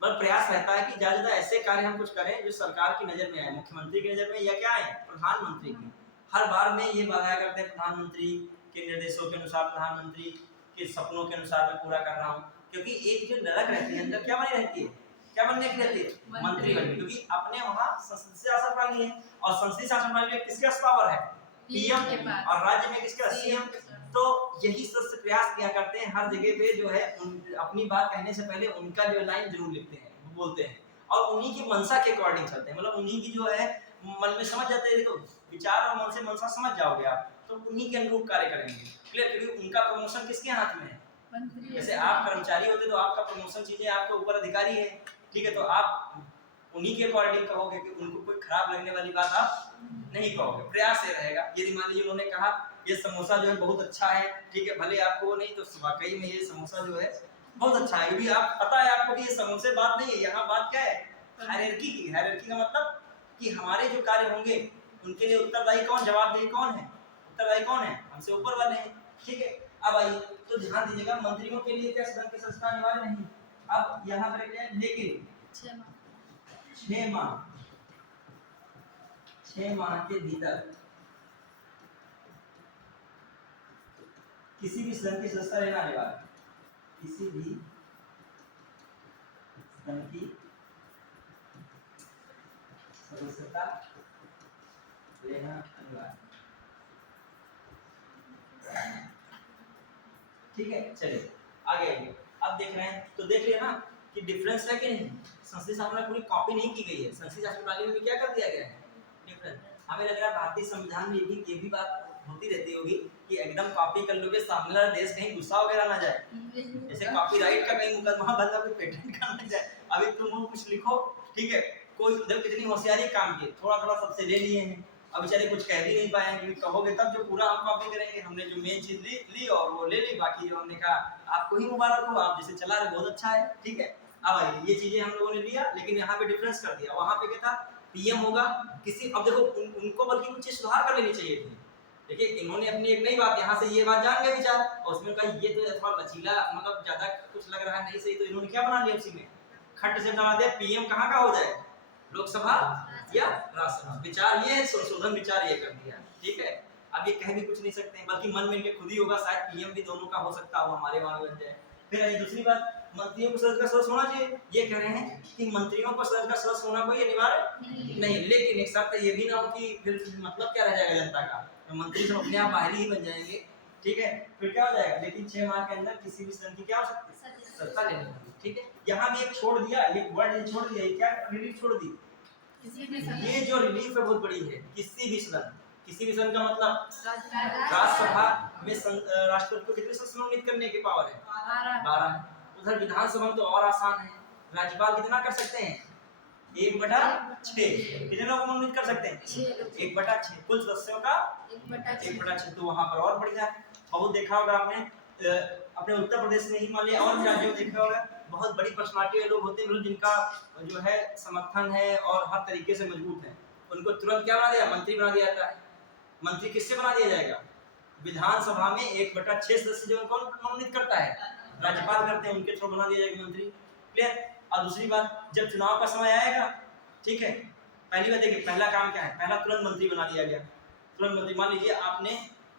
मतलब प्रयास रहता है कि ज्यादा ज्यादा ऐसे कार्य हम कुछ करें जो सरकार की नजर में आए, मुख्यमंत्री की नजर में, या क्या है, प्रधानमंत्री की। हर बार में ये बताया करते हैं प्रधानमंत्री के निर्देशों के अनुसार, प्रधानमंत्री के सपनों के अनुसार मैं पूरा कर रहा हूँ। क्योंकि एक जो लड़क रहती है अंदर, क्या बनी रहती है, क्या बनने की रहती है, मंत्री बनने, क्योंकि अपने वहाँ संसदीय शासन प्रणाली है और संसदीय शासन प्रणाली में किसके पावर है, पीएम, और राज्य में किसका, सीएम। तो यही सदस्य प्रयास किया करते हैं हर जगह पे जो है अपनी बात कहने से पहले उनका जो लाइन जरूर लिखते हैं, बोलते हैं, और उन्हीं की मनसा के अकॉर्डिंग चलते हैं, मतलब उन्हीं की जो है मन में समझ जाते हैं, देखो विचार और मन से मनसा समझ जाओगे आप, तो उन्हीं के अनुरूप कार्य करेंगे। क्लियर? क्योंकि उनका प्रमोशन किसके हाथ में है, जैसे आप कर्मचारी होते तो आपका प्रमोशन चीजें आपके ऊपर अधिकारी है, ठीक है, तो आप उन्हीं के अकॉर्डिंग कहोगे, कि उनको कोई खराब लगने वाली बात आप नहीं कहोगे। प्रयास ये रहेगा। यदि मान लीजिए उन्होंने कहा ये समोसा जो है बहुत अच्छा है, ठीक है, भले आपको वो नहीं तो वाकई में ये समोसा जो है बहुत अच्छा है, क्योंकि आप पता है आपको कि ये समोसे बात नहीं है, यहाँ बात क्या है, हायरार्की की। हायरार्की का मतलब कि हमारे जो कार्य होंगे उनके लिए उत्तरदायी कौन, जवाबदेही कौन है, उत्तरदायी कौन है, हमसे ऊपर वाले हैं, ठीक है। अब आइए तो ध्यान दीजिएगा, मंत्रियों के लिए क्या सदन की संस्था अनिवार्य नहीं। अब यहाँ पर क्या है, लेकिन 6 माह के भीतर किसी भी सदन की सदस्यता लेना अनिवार्य, किसी भी सदन की सदस्यता लेना अनिवार्य, ठीक है। चलिए आगे आइए। अब देख रहे हैं तो देख लिया ना कि डिफरेंस है कि नहीं। संस्कृति शास्त्र में पूरी कॉपी नहीं की गई है, संस्कृति शास्त्र प्रणाली में क्या कर दिया गया है, डिफरेंस। हमें लग रहा है भारतीय संविधान में भी ये भी बात होती रहती होगी कि एकदम कॉपी कर लोगे, सामने वाला देश कहीं गुस्सा वगैरह ना जाए, जैसे कॉपीराइट का कहीं मुकदमा बन कोई पेटेंट का ना जाए। अभी तुम कुछ लिखो, ठीक है, कोई उधर कितनी होशियारी काम की, थोड़ा थोड़ा सबसे ले लिए हैं, अब बेचारे कुछ कह भी नहीं पाए, क्योंकि कहोगे तब जो पूरा हम कॉपी करेंगे। हमने जो मेन चीज ली और वो ले ली, बाकी जो हमने कहा आपको ही मुबारक हो, आप जैसे चला रहे बहुत अच्छा है, ठीक है। अब आइए ये चीजें हम लोगों ने लिया, लेकिन यहाँ पे डिफरेंस कर दिया। वहाँ पे क्या था, पीएम होगा किसी, अब देखो उनको बल्कि कुछ चीज सुधार कर लेनी चाहिए थी। देखिए इन्होंने अपनी एक नई बात, यहाँ से ये बात जान गए विचार, और उसमें कहा ये तो थोड़ा लचीला, मतलब ज्यादा कुछ लग रहा है नहीं सही, तो इन्होंने क्या बना लिया, उसी में खट से बना दिया, पीएम कहाँ का हो जाए, लोकसभा या राज्यसभा। विचार ये है, संशोधन विचार ये कर दिया, ठीक है। अब ये कह भी कुछ नहीं सकते हैं, बल्कि मन में इनके खुद ही होगा, शायद पीएम भी दोनों का हो सकता है, वो हमारे वहां बन जाए। फिर आई दूसरी बात, मंत्रियों को सदस्य का सदस्य होना चाहिए। ये कह रहे हैं कि मंत्रियों को सदस्य का सदस्य होना कोई अनिवार्य नहीं, लेकिन एक शर्त ये भी ना हो कि फिर मतलब क्या रह जाएगा जनता का, तो मंत्री सब अपने आप बाहरी ही बन जाएंगे, ठीक है। फिर क्या हो जाएगा, लेकिन 6 माह के अंदर किसी भी सदन की क्या हो सकती है, सत्ता लेनी होगी, ठीक है। यहाँ भी एक छोड़ दिया, एक वर्ड छोड़ दिया, ये क्या रिलीफ छोड़ दी, ये जो रिलीफ है बहुत बड़ी है। किसी भी सदन, किसी भी सदन का मतलब राज्यसभा में राष्ट्रपति को कितने सदस्य मनोनीत करने की पावर है, 12। उधर विधानसभा में तो और आसान है, राज्यपाल कितना कर सकते हैं, 1/6। कितने लोग मनोनीत कर सकते हैं, 1/6, कुल सदस्यों का 1/6। तो वहां पर और बढ़िया है। बहुत देखा होगा आपने अपने उत्तर प्रदेश में ही, मान लिया और भी राज्यों में देखा होगा, बहुत बड़ी पर्सनालिटी वाले लोग होते हैं, मतलब जिनका जो है समर्थन है और हर तरीके से मजबूत है, उनको तुरंत क्या बना दिया, मंत्री बना दिया जाता है। मंत्री किससे बना दिया जाएगा, विधानसभा में 1/6 सदस्य जो उनको मनोनीत करता है, राज्यपाल करते हैं, उनके थ्रू बना दिया जाएगा मंत्री, क्लियर। और दूसरी बात, जब चुनाव का समय आएगा, ठीक है, पहली बात देखिए पहला काम क्या है, पहला तुरंत मंत्री बना दिया गया, तुरंत मंत्री। मान लीजिए आपने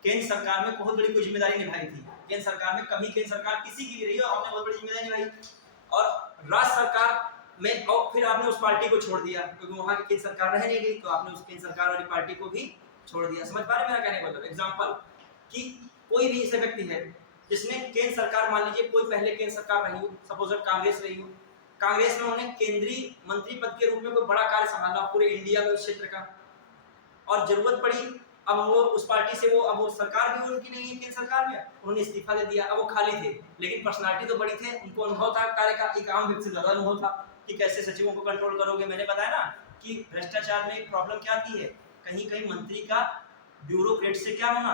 केंद्र सरकार में बहुत बड़ी कोई जिम्मेदारी निभाई थी, केंद्र सरकार में कभी केंद्र सरकार किसी की भी रही हो, आपने बहुत बड़ी जिम्मेदारी निभाई, और राज्य सरकार में, और फिर आपने उस पार्टी को छोड़ दिया, क्योंकि वहां की केंद्र सरकार रह नहीं गई, तो आपने उस केंद्र सरकार वाली पार्टी को भी छोड़ दिया। समझ पा रहे मेरा कहने का मतलब, एग्जांपल कि कोई भी ऐसा व्यक्ति है जिसने केंद्र सरकार, मान लीजिए कोई पहले केंद्र सरकार रही हो, सपोज कांग्रेस रही हो, कांग्रेस में उन्होंने केंद्रीय मंत्री पद के रूप में कोई बड़ा कार्य संभाला पूरे इंडिया में उस क्षेत्र का, और जरूरत पड़ी, अब वो उस पार्टी से वो, अब वो सरकार भी उनकी नहीं है केंद्र सरकार में, उन्होंने इस्तीफा दे दिया, अब वो खाली थे, लेकिन पर्सनालिटी तो बड़ी थे, उनको अनुभव था कार्य का, एक आम व्यक्ति से ज्यादा अनुभव था कि कैसे सचिवों को कंट्रोल करोगे। मैंने बताया ना कि भ्रष्टाचार में एक प्रॉब्लम क्या आती है, कहीं कहीं मंत्री का ब्यूरोक्रेट से क्या होना,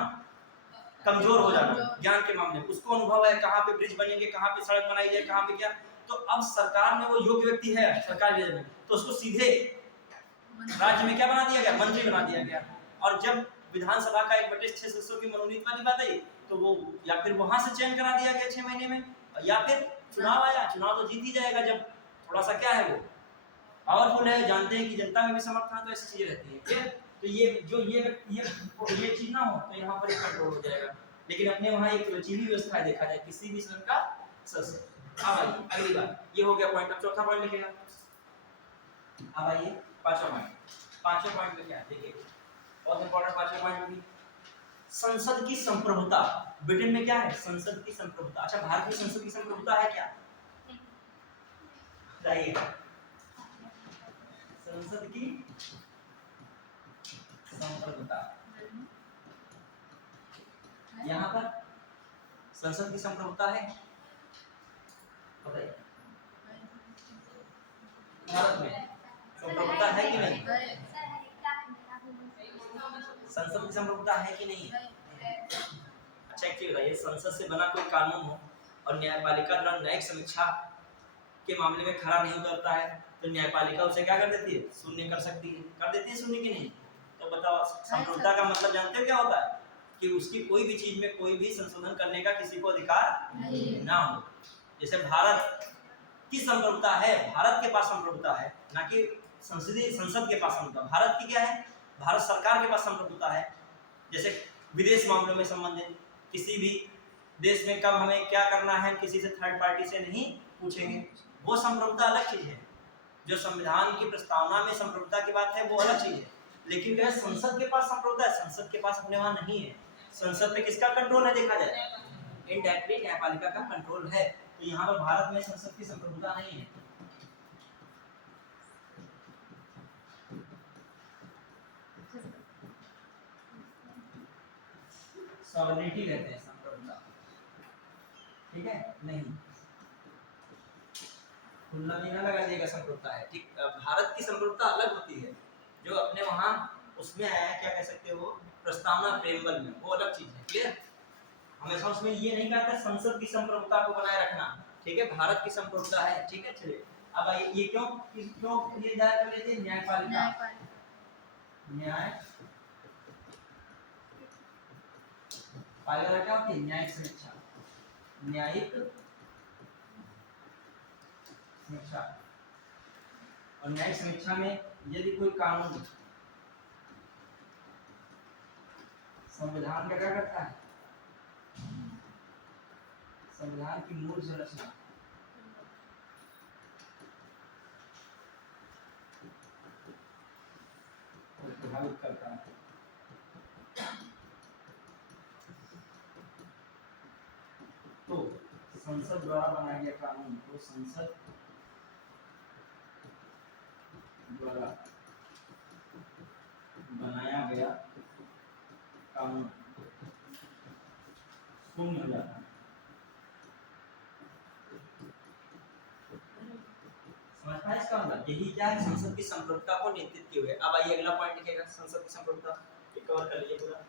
कमजोर हो जाना ज्ञान के मामले में, उसको अनुभव है कहाँ पे ब्रिज बनेंगे, कहाँ पे सड़क बनाई जाए, कहाँ पे क्या। तो अब सरकार में वो योग्य व्यक्ति है सरकार में, तो उसको सीधे राज्य में क्या बना दिया गया, मंत्री बना दिया गया। और जब विधानसभा का 1/6 सदस्यों की मनोनीत वाली बात आई, तो वो या फिर वहां से चयन करा दिया गया 6 महीने में, या फिर चुनाव आया, चुनाव तो जीत ही जाएगा, जब थोड़ा सा क्या है वो पावरफुल है, जानते हैं कि जनता में भी समर्थन है, तो ऐसी चीजें रहती है। तो ये जो ये चीज ना हो तो यहाँ पर कंट्रोल हो जाएगा, लेकिन अपने वहाँ एक लचीली व्यवस्था है, देखा जाए किसी भी सदन का सदस्य। अब आइए अगली बात, ये हो गया पॉइंट, अब चौथा पॉइंट लिखेगा। अब आइए पांचवा पॉइंट में क्या है, देखिए बहुत इंपॉर्टेंट पांचवा पॉइंट भी, संसद की संप्रभुता। ब्रिटेन में क्या है, संसद की संप्रभुता। अच्छा, भारत में संसद की संप्रभुता है क्या, बताइए। संसद की संप्रभुता, यहाँ पर संसद की संप्रभुता है, बताइए। भारत में संप्रभुता है कि नहीं? है। संसद की संप्रभुता है कि नहीं? अच्छा एक चीज बताइए, संसद से बना कोई कानून हो और न्यायपालिका द्वारा न्यायिक समीक्षा के मामले में खरा नहीं उतरता है तो न्यायपालिका उसे क्या कर देती है? शून्य कर सकती है। कर देती है शून्य की नहीं? तो बताओ, संप्रभुता का मतलब जानते हो क्या होता है? कि उसकी कोई भी चीज में कोई भी संशोधन करने का किसी को अधिकार ना हो। जैसे भारत की संप्रभुता है, भारत के पास संप्रभुता है, ना कि संसद के पास संप्रभुता। भारत की क्या है? भारत सरकार के पास संप्रभुता है। जैसे विदेश मामलों में संबंधित किसी भी देश में कब हमें क्या करना है किसी से थर्ड पार्टी से नहीं पूछेंगे, वो संप्रभुता अलग चीज है। जो संविधान की प्रस्तावना में संप्रभुता की बात है वो अलग चीज है। लेकिन क्या है, संसद के पास संप्रभुता है, संसद के पास अपने वहां नहीं है। संसद पे किसका कंट्रोल है देखा जाए? इनडायरेक्टली न्यायपालिका का कंट्रोल है। तो यहाँ पर भारत में संसद की संप्रभुता नहीं है। सॉवरेनिटी कहते हैं संप्रभुता, ठीक है? नहीं, खुला भी ना लगा देगा संप्रभुता है, ठीक। भारत की संप्रभुता अलग होती है, जो अपने वहां उसमें आया है, क्या कह सकते हो, प्रस्तावना प्रेमबल में, वो अलग चीज है। क्लियर? हमेशा उसमें ये नहीं कहता संसद की संप्रभुता को बनाए रखना, ठीक है? भारत की संप्रभुता है, ठीक है? चलिए अब आइए, ये क्यों ये दायर कर लेते हैं? न्यायपालिका, पालिका क्या होती है? न्यायिक समीक्षा, न्यायिक समीक्षा। और न्यायिक समीक्षा में यदि कोई कानून संविधान का क्या करता है? संविधान की मूल संरचना को प्रभावित करता है, तो संसद द्वारा बनाया गया कानून को संसद द्वारा बनाया गया कानून शून्य हो जाता है। समझ पाए इसका मतलब? यही क्या है? संसद की संप्रभुता को नियंत्रित किए हुए। अब आइए अगला पॉइंट लिखेगा, संसद की संप्रभुता कवर कर लीजिए, पूरा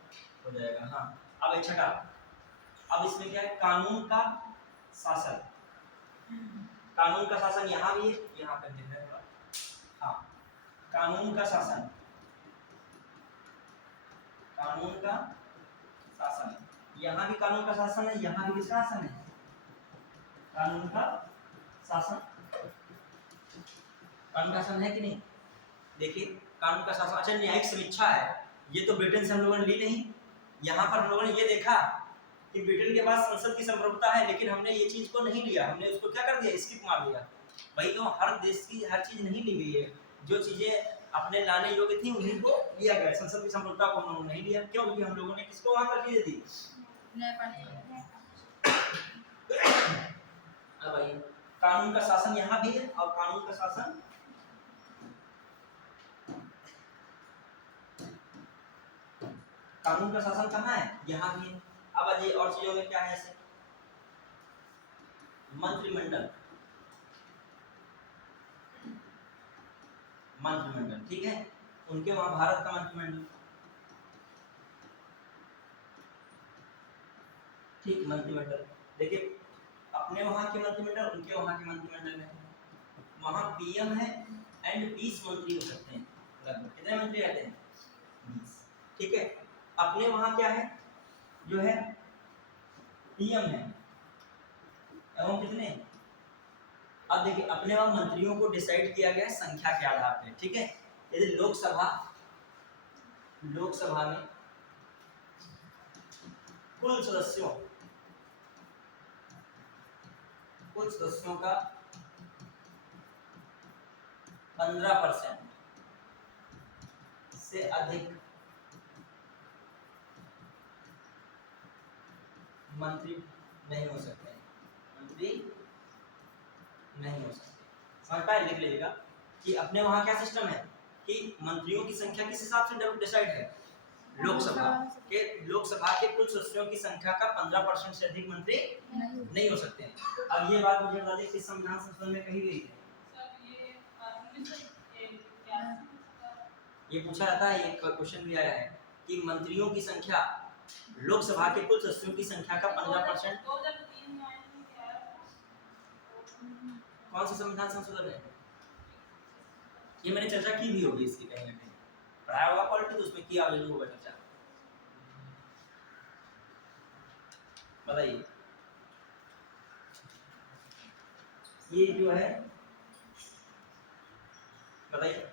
हो जाएगा। हाँ, अब छठा, अब इसमें क्या है? कानून का शासन। कानून का शासन यहाँ भी है, यहाँ पर लिख रहे हैं। हाँ, कानून का शासन, कानून का शासन, यहाँ भी कानून का शासन है, यहाँ भी किसका शासन है? कानून का शासन। कानून का शासन है कि नहीं? देखिए कानून का शासन। अच्छा, न्यायिक समीक्षा है, ये तो ब्रिटेन से हम लोगों ने ली नहीं। यहाँ पर हम लोगों ने ये देखा कि ब्रिटेन के पास संसद की संप्रभुता है, लेकिन हमने ये चीज को नहीं लिया, हमने उसको क्या कर दिया? स्किप मार दिया। भाई तो हर देश की हर चीज नहीं ली गई है, जो चीजें अपने लाने योग्य थी उन्हीं को लिया गया। संसद की संप्रभुता को हम लोगों ने नहीं लिया, क्यों? क्योंकि हम लोगों ने किसको वहां कर दी थी? अब भाई कानून का शासन यहाँ भी है, और कानून का शासन कानून का शासन कहाँ है? यहाँ भी है। अब आइए और चीजों में क्या है? ऐसे मंत्रिमंडल, मंत्रिमंडल, ठीक है? उनके वहां भारत का मंत्रिमंडल, ठीक, मंत्रिमंडल। देखिए अपने वहां के मंत्रिमंडल, उनके वहां के मंत्रिमंडल है। वहां पीएम है एंड 20 मंत्री हो सकते हैं। लगभग कितने मंत्री रहते हैं? 20, ठीक है? अपने वहां क्या है? जो है पीएम है एवं कितने? अब देखिए अपने वहां मंत्रियों को डिसाइड किया गया संख्या के आधार पर, ठीक है? यदि लोकसभा में कुल सदस्यों का 15% से अधिक मंत्री नहीं हो सकते, मंत्री नहीं हो सकते। समझ पाए? लिख लीजिएगा कि अपने वहां क्या सिस्टम है कि मंत्रियों की संख्या किस हिसाब से डिसाइड है? लोकसभा के कुल सदस्यों की संख्या का 15% से अधिक मंत्री नहीं हो सकते हैं। अब ये बात मुझे बता दें किस संविधान संशोधन में कही गई है? ये पूछा जाता है, एक क्वेश्चन भी आया है कि मंत्रियों की संख्या लोकसभा के कुल सदस्यों की संख्या का 15%। कौन सा संविधान संशोधन है? ये मैंने चर्चा की भी होगी इसकी, कहीं ना कहीं पढ़ाया होगा पॉलिटी, तो उसमें किया जरूर होगा चर्चा। बताइए, ये जो है, बताइए,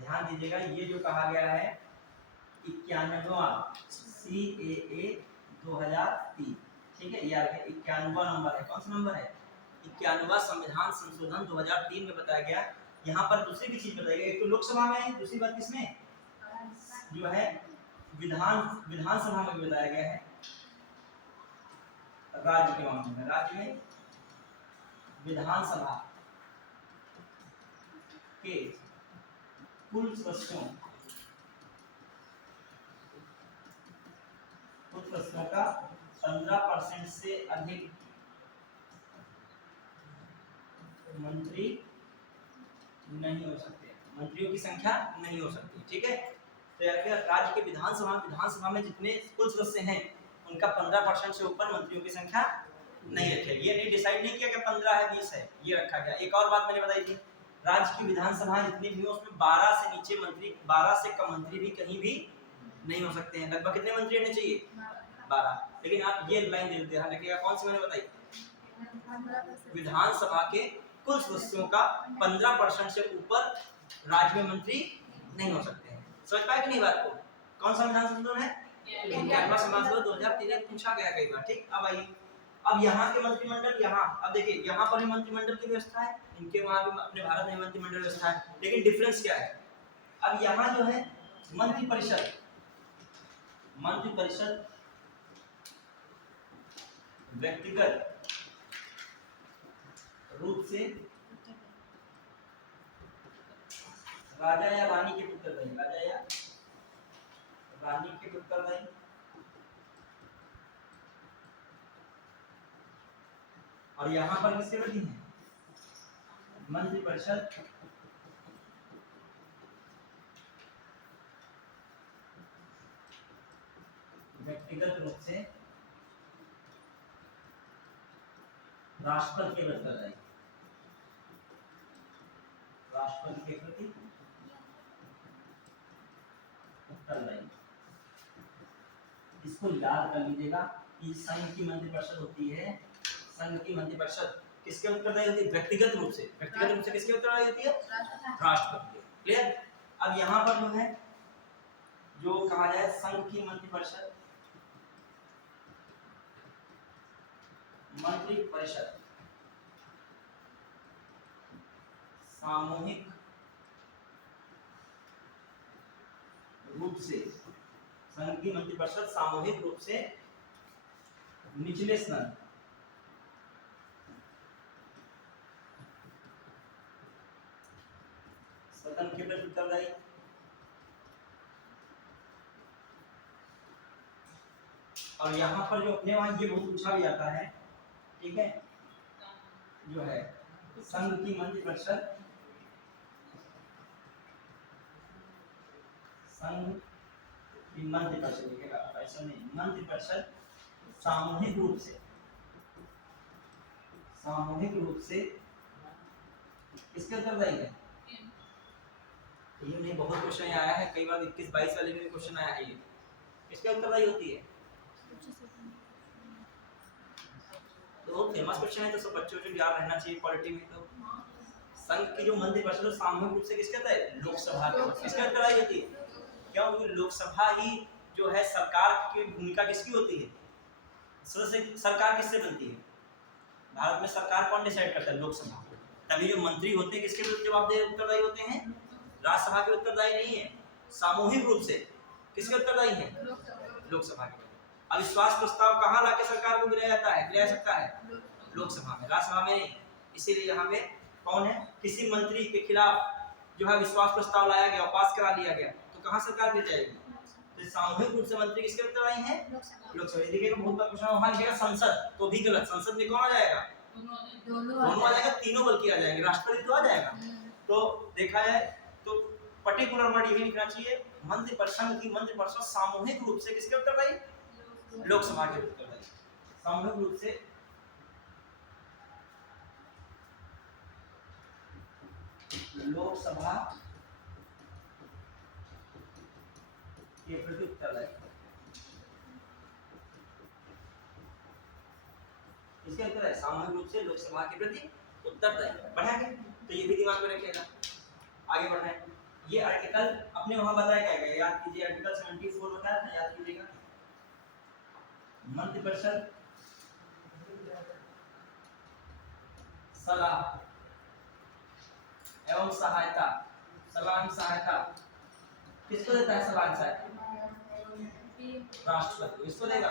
ध्यान दीजिएगा, ये जो कहा गया है 91वां CAA 2003, ठीक है, ये 91वां नंबर है। कौन सा नंबर है? 91वां संविधान संशोधन 2003 में बताया गया। यहाँ पर दूसरी भी चीज बताई गई, एक तो लोकसभा में है, दूसरी बात किसमें जो है विधानसभा में भी बताया गया है। राज्य के मामले में, राज्य में विधानसभा के कुल सदस्यों का 15% से अधिक मंत्री नहीं हो सकते, मंत्रियों की संख्या नहीं हो सकती, ठीक है। तो राज्य के विधानसभा में जितने कुल सदस्य हैं उनका 15% से ऊपर मंत्रियों की संख्या नहीं रखेगी। ये नहीं डिसाइड नहीं किया कि 15 है 20 है, ये रखा गया। एक और बात मैंने बताई थी, राज्य की विधानसभा जितनी भी हो उसमें 12 से नीचे मंत्री, 12 से कम मंत्री भी कहीं भी नहीं हो सकते हैं। लगभग कितने मंत्री होने चाहिए? 12। लेकिन आप ये लाइन दे ध्यान रखिएगा, कौन सी मैंने बताई? विधानसभा के कुल सदस्यों का 15% से ऊपर राज्य में मंत्री नहीं हो सकते हैं। समझ पाए कि नहीं बात को? कौन सा विधान संशोधन है? 91वां संविधान संशोधन 2003 में पूछा गया कई बार, ठीक। अब आइए, अब यहाँ के मंत्रिमंडल, यहाँ अब देखिए, यहाँ पर भी मंत्रिमंडल की व्यवस्था है, इनके वहाँ भी अपने भारत में मंत्रिमंडल व्यवस्था है, लेकिन डिफरेंस क्या है? अब यहाँ जो है मंत्रिपरिषद व्यक्तिगत रूप से राजा या रानी के उत्तरदायी, राजा या रानी के उत्तरदायी, और यहाँ पर किसके प्रति है? मंत्रिपरिषद व्यक्तिगत रूप से राष्ट्रपति के उत्तरदायी, राष्ट्रपति के प्रति उत्तरदायी। इसको याद कर लीजिएगा कि संघ की मंत्रिपरिषद होती है, संघ की मंत्रिपरिषद किसके उत्तरदायी होती है? व्यक्तिगत रूप से किसके उत्तरदायी होती है? राष्ट्रपति के। क्लियर? अब यहाँ पर जो है, जो कहा जाए संघ की मंत्रिपरिषद, मंत्रिपरिषद सामूहिक रूप से, संघ की मंत्रिपरिषद सामूहिक रूप से निचले सदन के प्रति उत्तरदायी, और यहाँ पर जो अपने वहां ये बहुत पूछा भी जाता है, ठीक है, जो है संघ की मंत्रिपरिषद, संघ की मंत्रिपरिषद, लिखेगा ऐसा नहीं, मंत्रिपरिषद सामूहिक रूप से किसके उत्तरदायी है? ये नहीं, बहुत क्वेश्चन आया है कई बार, 21-22 वाले में क्वेश्चन आया है, ये किसके उत्तरदायी होती है? तो फेमस क्वेश्चन है, तो सब बच्चों को याद रहना चाहिए पॉलिटी में। तो संघ की जो मंत्रिपरिषद सामूहिक रूप से किसके होता है? लोकसभा के। किसके उत्तरदायी होती है? क्योंकि लोकसभा ही जो है सरकार की भूमिका किसकी होती है? सरकार किससे बनती है? भारत में सरकार कौन डिसाइड करता है? लोकसभा। तभी जो मंत्री होते हैं किसके विरुद्ध जवाबदेह उत्तरदायी होते हैं? राज्यसभा के उत्तरदायी नहीं है, सामूहिक रूप से किसके उत्तरदायी है? लोकसभा के। अविश्वास प्रस्ताव कहाँ लाके सरकार को गिराया जाता है, गिराया सकता है? लोकसभा में, राज्यसभा में नहीं। इसीलिए यहाँ पे कौन है? किसी मंत्री के खिलाफ जो है विश्वास प्रस्ताव लाया गया, पास करा लिया गया, तो कहाँ सरकार गिर जाएगी? तो सामूहिक रूप से मंत्री किसके उत्तरदायी हैं? लोकसभा। देखिएगा बहुत बार क्वेश्चन वहाँ लिखेगा संसद, तो भी गलत। संसद में कौन आ जाएगा? दोनों आ जाएगा, तीनों बल्कि आ जाएंगे, राष्ट्रपति तो आ जाएगा। तो देखा जाए तो पर्टिकुलर वर्ड यही लिखना चाहिए, मंत्रिपरिषद की मंत्रिपरिषद सामूहिक रूप से किसके उत्तरदायी? लोकसभा के उत्तरदायी, सामूहिक रूप से लोकसभा के प्रति उत्तरदायी। इसके उत्तर है सामूहिक रूप से लोकसभा के प्रति उत्तरदायी। बढ़ाएंगे तो ये भी दिमाग में रखिएगा। आगे बढ़ रहे हैं, ये आर्टिकल अपने वहां बताया क्या गया, याद कीजिए, आर्टिकल 74 बताया था, याद कीजिएगा। मंत्रिपरिषद सलाह एवं सहायता, सलाह एवं सहायता किसको देता है? सलाह एवं सहायता राष्ट्रपति। इसको देगा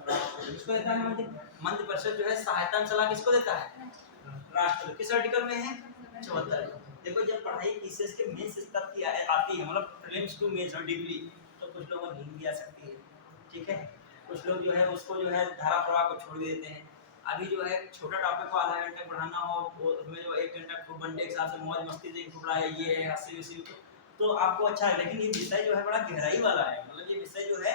राष्ट्रपति, इसको देता है मंत्रिपरिषद जो है सहायता एवं सलाह किसको देता है? राष्ट्रपति। किस आर्टिकल में है? 74। देखो जब पढ़ाई पीसीएस के मेंस स्तर की आती है, मतलब प्रीलिम्स टू मेंस और डिग्री, तो कुछ लोगों को नींद भी आ सकती है, ठीक है। कुछ लोग जो है उसको जो है धारा प्रवाह को छोड़ देते हैं। अभी जो है छोटा टॉपिक को आधा घंटा पढ़ाना हो, उसमें जो 1 घंटा खूब बंडे के साथ से मौज मस्ती से पढ़ाया, ये है हंसी उसी, तो आपको अच्छा है। लेकिन ये विषय जो है बड़ा गहराई वाला है, मतलब ये विषय जो है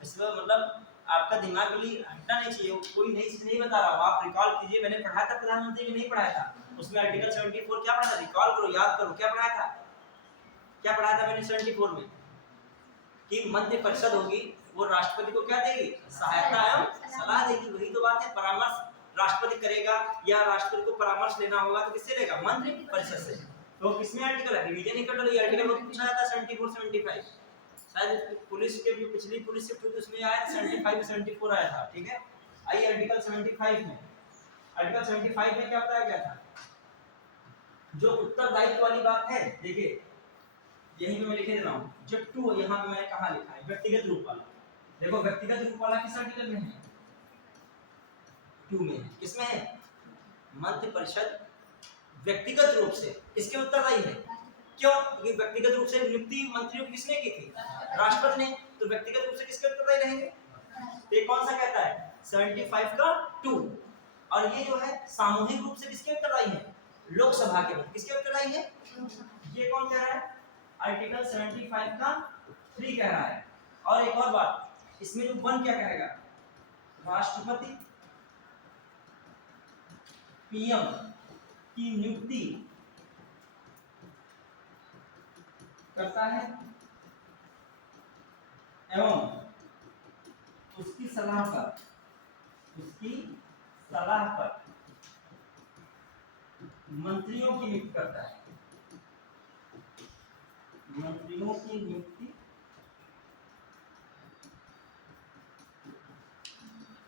इसमें मतलब आपका दिमाग भी हटना नहीं चाहिए, कोई नई चीज नहीं बता रहा हूँ, आप रिकॉल कीजिए। मैंने पढ़ाया था प्रधानमंत्री में, नहीं पढ़ाया था उसमें आर्टिकल 74 क्या पढ़ा था? रिकॉल करो, याद करो, क्या पढ़ाया था? क्या पढ़ाया था मैंने 74 में? कि मंत्रिपरिषद होगी वो राष्ट्रपति को क्या देगी? सहायता एवं सलाह देगी। वही तो बात है, परामर्श राष्ट्रपति करेगा या राष्ट्रपति को परामर्श लेना होगा तो किससे लेगा? मंत्रिपरिषद से। तो किसमें आर्टिकल है? रिवीजन ही कर लो, ये आर्टिकल बहुत पूछा जाता है 74 75, शायद पुलिस के भी पिछली पुलिस शिफ्ट हुई तो उसमें आया 75 74 आया था, ठीक है। आइए आर्टिकल 75 में, आर्टिकल 75 में क्या बताया गया था? जो उत्तरदायित्व वाली बात है, देखिए यही मैं लिखे दे रहा हूँ, जो टू यहाँ पे मैंने कहा लिखा है व्यक्तिगत रूप वाला। देखो व्यक्तिगत रूप वाला किस आर्टिकल में है? 2 में है। किसमें है? मंत्रिपरिषद व्यक्तिगत रूप से किसके उत्तरदायी है? क्यों? क्योंकि व्यक्तिगत रूप से नियुक्ति मंत्रियों की किसने की थी? राष्ट्रपति ने। तो व्यक्तिगत रूप से किसके उत्तरदायी रहेंगे? तो ये कौन सा कहता है? 75 का 2। और ये जो है सामूहिक रूप से किसके उत्तरदायी है? लोकसभा के। किसके उत्तरदायी है? ये कौन कह रहा है? आर्टिकल 75 का 3 कह रहा है। और एक और बात, इसमें जो 1 क्या कहेगा? राष्ट्रपति पीएम की नियुक्ति करता है एवं उसकी सलाह पर मंत्रियों की नियुक्ति करता है, मंत्रियों की नियुक्ति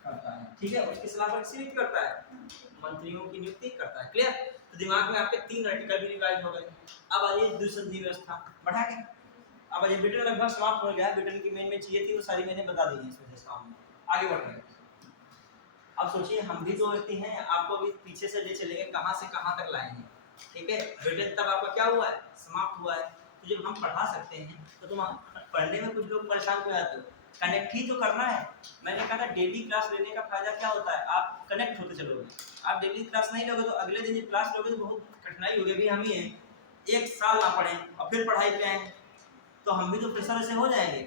करता है, ठीक है। उसकी सलाह पर किसी नियुक्ति करता है? मंत्रियों की नियुक्ति करता है। क्लियर? तो दिमाग में आपके 3 आर्टिकल भी रिवाइज हो गए। अब आइए द्विसंधि व्यवस्था बढ़ा के। अब आइए ब्रिटेन लगभग समाप्त हो गया, ब्रिटेन की मेन में चीजें थी वो सारी मैंने बता दी है इसमें सामने। आगे बढ़ रहे हैं। अब सोचिए हम भी 2 व्यक्ति हैं, आपको भी पीछे से ले चलेंगे कहां से कहां तक लाएंगे, ठीक है। ब्रिटेन तब आपका क्या हुआ है? समाप्त हुआ है। तो जब हम पढ़ा सकते हैं तो तुम पढ़ने में कुछ लोग परेशान हो जाते हो, कनेक्ट ही तो करना है। मैंने कहा ना डेली क्लास लेने का फायदा क्या होता है? आप कनेक्ट होते चलोगे। आप डेली क्लास नहीं लोगे तो अगले दिन जब क्लास लोगे तो बहुत कठिनाई होगी। अभी हम ही हैं 1 साल ना पढ़ें और फिर पढ़ाई पे आए तो हम भी तो प्रेशर से हो जाएंगे।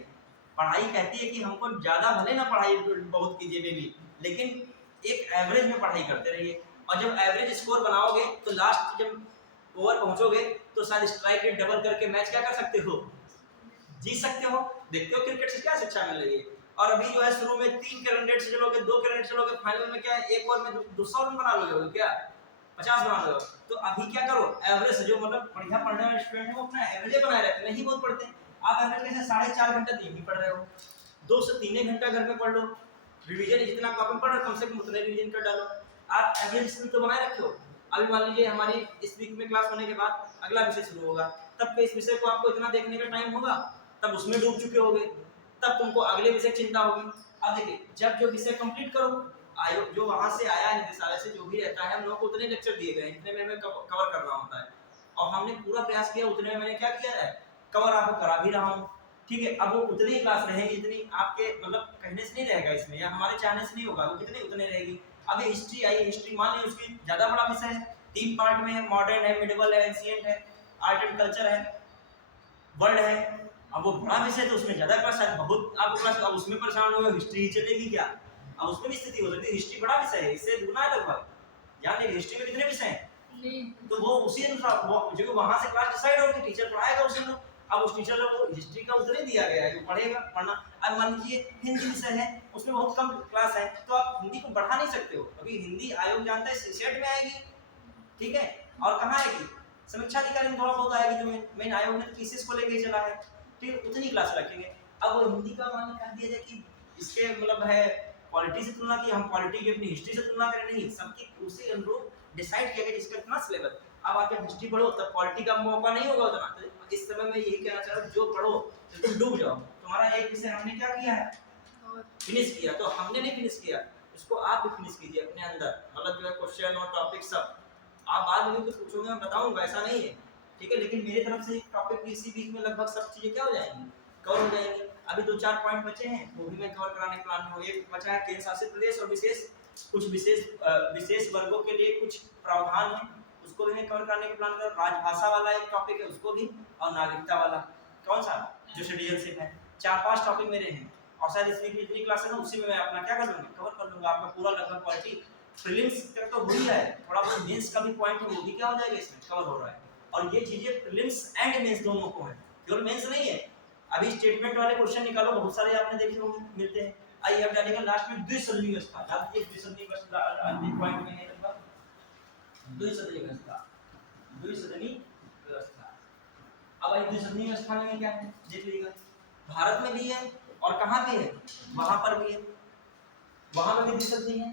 पढ़ाई कहती है कि हमको ज़्यादा भले ना पढ़ाई बहुत कीजिए डेली, लेकिन एक एवरेज में पढ़ाई करते रहिए। और जब एवरेज स्कोर बनाओगे तो लास्ट जब ओवर पहुंचोगे तो शायद स्ट्राइक रेट डबल करके मैच क्या कर सकते हो? जीत सकते हो। देखते हो क्रिकेट से क्या शिक्षा मिल रही है। और अभी जो है शुरू में 3 के रन रेट से चलोगे, 2 के रन रेट से चलोगे, फाइनल में क्या है 1 ओवर में 200 रन बना लोगे, क्या 50 बना लोगे। तो अभी क्या करो, एवरेज से जो मतलब बढ़िया पढ़ने वाले स्टूडेंट है वो अपना एवरेज बनाए रहते, नहीं बहुत पढ़ते। आप एवरेज में 4.5 घंटा तो भी पढ़ रहे हो, 2 से 3 घंटा घर में पढ़ लो। रिवीजन जितना कॉपी पढ़ रहे हो कम से कम उतने रिवीजन कर डालो। आप एवरेज स्पीड तो बनाए रखे हो। अभी मान लीजिए हमारी इस वीक में क्लास होने के बाद अगला विषय शुरू होगा, तब इस विषय को आपको इतना देखने का टाइम होगा, तब उसमें डूब चुके होगे, तब तुमको अगले विषय चिंता होगी। अब देखिए जब जो विषय कंप्लीट करो, आयोग जो वहां से आया निदेशालय से जो भी रहता है, हम लोगों को उतने लेक्चर दिए गए, इतने में हमें कवर करना होता है। और हमने पूरा प्रयास किया, उतने में मैंने क्या किया है, कवर आपको करा भी रहा हूँ, ठीक है। अब वो उतनी ही क्लास रहेगी जितनी आपके मतलब कहने से नहीं रहेगा इसमें, या हमारे चाहने से नहीं होगा, वो कितने उतने रहेगी। अब हिस्ट्री आई, हिस्ट्री मान लीजिए उसकी ज्यादा बड़ा विषय है, 3 पार्ट में है, मॉडर्न है, मिडिवल है, एंशिएंट है, आर्ट एंड कल्चर है, वर्ल्ड है। अब वो बड़ा विषय तो उसमें ज्यादा क्लास है, बहुत आपको क्लास, अब उसमें परेशान हो गए, हिस्ट्री चलेगी क्या? अब उसमें भी स्थिति हो सकती है, हिस्ट्री बड़ा विषय है, इससे दुगना है लगभग। ध्यान देखिए हिस्ट्री में कितने विषय हैं, तो वो उसी अनुसार वो जो वहां से क्लास डिसाइड होगी, टीचर पढ़ाएगा उसी में। अब उस टीचर को हिस्ट्री का उतना ही दिया गया है, वो पढ़ेगा पढ़ना। अब मान लीजिए हिंदी विषय है, उसमें बहुत कम क्लास है, तो आप हिंदी को बढ़ा नहीं सकते हो, अभी हिंदी आयोग जानता है सेट में आएगी, ठीक है, और कहाँ आएगी, समीक्षा अधिकारी में थोड़ा बहुत आएगी, जो मेन आयोग ने थीसिस को लेके चला है, फिर उतनी क्लास रखेंगे। अब वो हिंदी का मान कर दिया जाए कि इसके मतलब है क्वालिटी से तुलना की, हम क्वालिटी की अपनी हिस्ट्री से तुलना करें, नहीं, सबकी उसी अनुरूप डिसाइड किया गया जिसका इतना सिलेबस। अब आप जब हिस्ट्री पढ़ो तब क्वालिटी का मौका नहीं होगा उतना, तो इस समय में यही कहना चाह रहा हूं, जो पढ़ो तो तुम डूब जाओ। तुम्हारा एक विषय हमने क्या किया है, फिनिश किया, तो हमने नहीं फिनिश किया, इसको आप भी फिनिश कीजिए अपने अंदर, मतलब जो है क्वेश्चन और टॉपिक सब आप बाद में कुछ पूछोगे मैं बताऊंगा, ऐसा नहीं है, ठीक है, लेकिन मेरी तरफ से टॉपिक इसी बीच में लगभग सब चीजें क्या हो जाएंगी, कवर हो जाएंगी। अभी 2-4 पॉइंट बचे हैं, वो भी मैं कवर कराने के प्लान में हूं। एक बचा है केंद्र शासित प्रदेश और कुछ विशेष वर्गों के लिए कुछ प्रावधान है, उसको भी मैं कवर करने के प्लान कर। राजभाषा वाला एक टॉपिक है, उसको भी, और नागरिकता वाला कौन सा जो सिटीजनशिप है, 4-5 टॉपिक मेरे हैं, और शायद इसमें जितनी क्लास है ना उसी में मैं अपना क्या कर लूंगा, कवर कर लूंगा आपका पूरा लगभग क्वालिटी। प्रीलिम्स तक तो हुई है, थोड़ा बहुत मेंस का भी पॉइंट है, वो भी क्या हो जाएगा इसमें कवर हो रहा है, और ये चीजें प्रीलिम्स एंड मेंस दोनों को है, केवल मेंस नहीं है। अभी स्टेटमेंट वाले क्वेश्चन निकालो, बहुत सारे आपने देखे होंगे मिलते हैं। आइए अब डालेंगे लास्ट में द्विसदनी व्यवस्था, जब ये द्विसदनी व्यवस्था अंतिम पॉइंट में है लगभग, द्विसदनी व्यवस्था, द्विसदनी व्यवस्था। अब आई द्विसदनी व्यवस्था में क्या है देख लीजिएगा, भारत में भी है और कहां पे है, वहां पर भी है, वहां पर भी द्विसदनी है।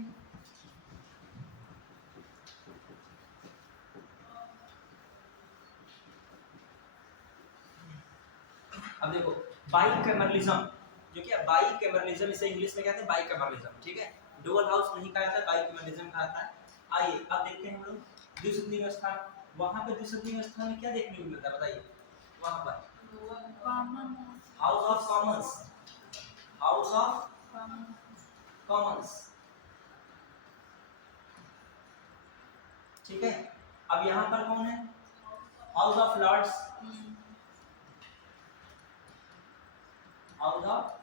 अब देखो बाइकैमरलिज्म, जो क्या बाइकैमरलिज्म, इसे इंग्लिश में कहते हैं बाइकैमरलिज्म, ठीक है, डुअल हाउस नहीं कहा जाता, बाइकैमरलिज्म कहा जाता है। आइए अब देखते हैं हम लोग द्विसदनी व्यवस्था, वहां पे द्विसदनी व्यवस्था में क्या देखने को मिलता है बताइए, वहां पर House of Commons, House of Commons, ठीक है। अब यहाँ पर कौन है, House of Lords, House of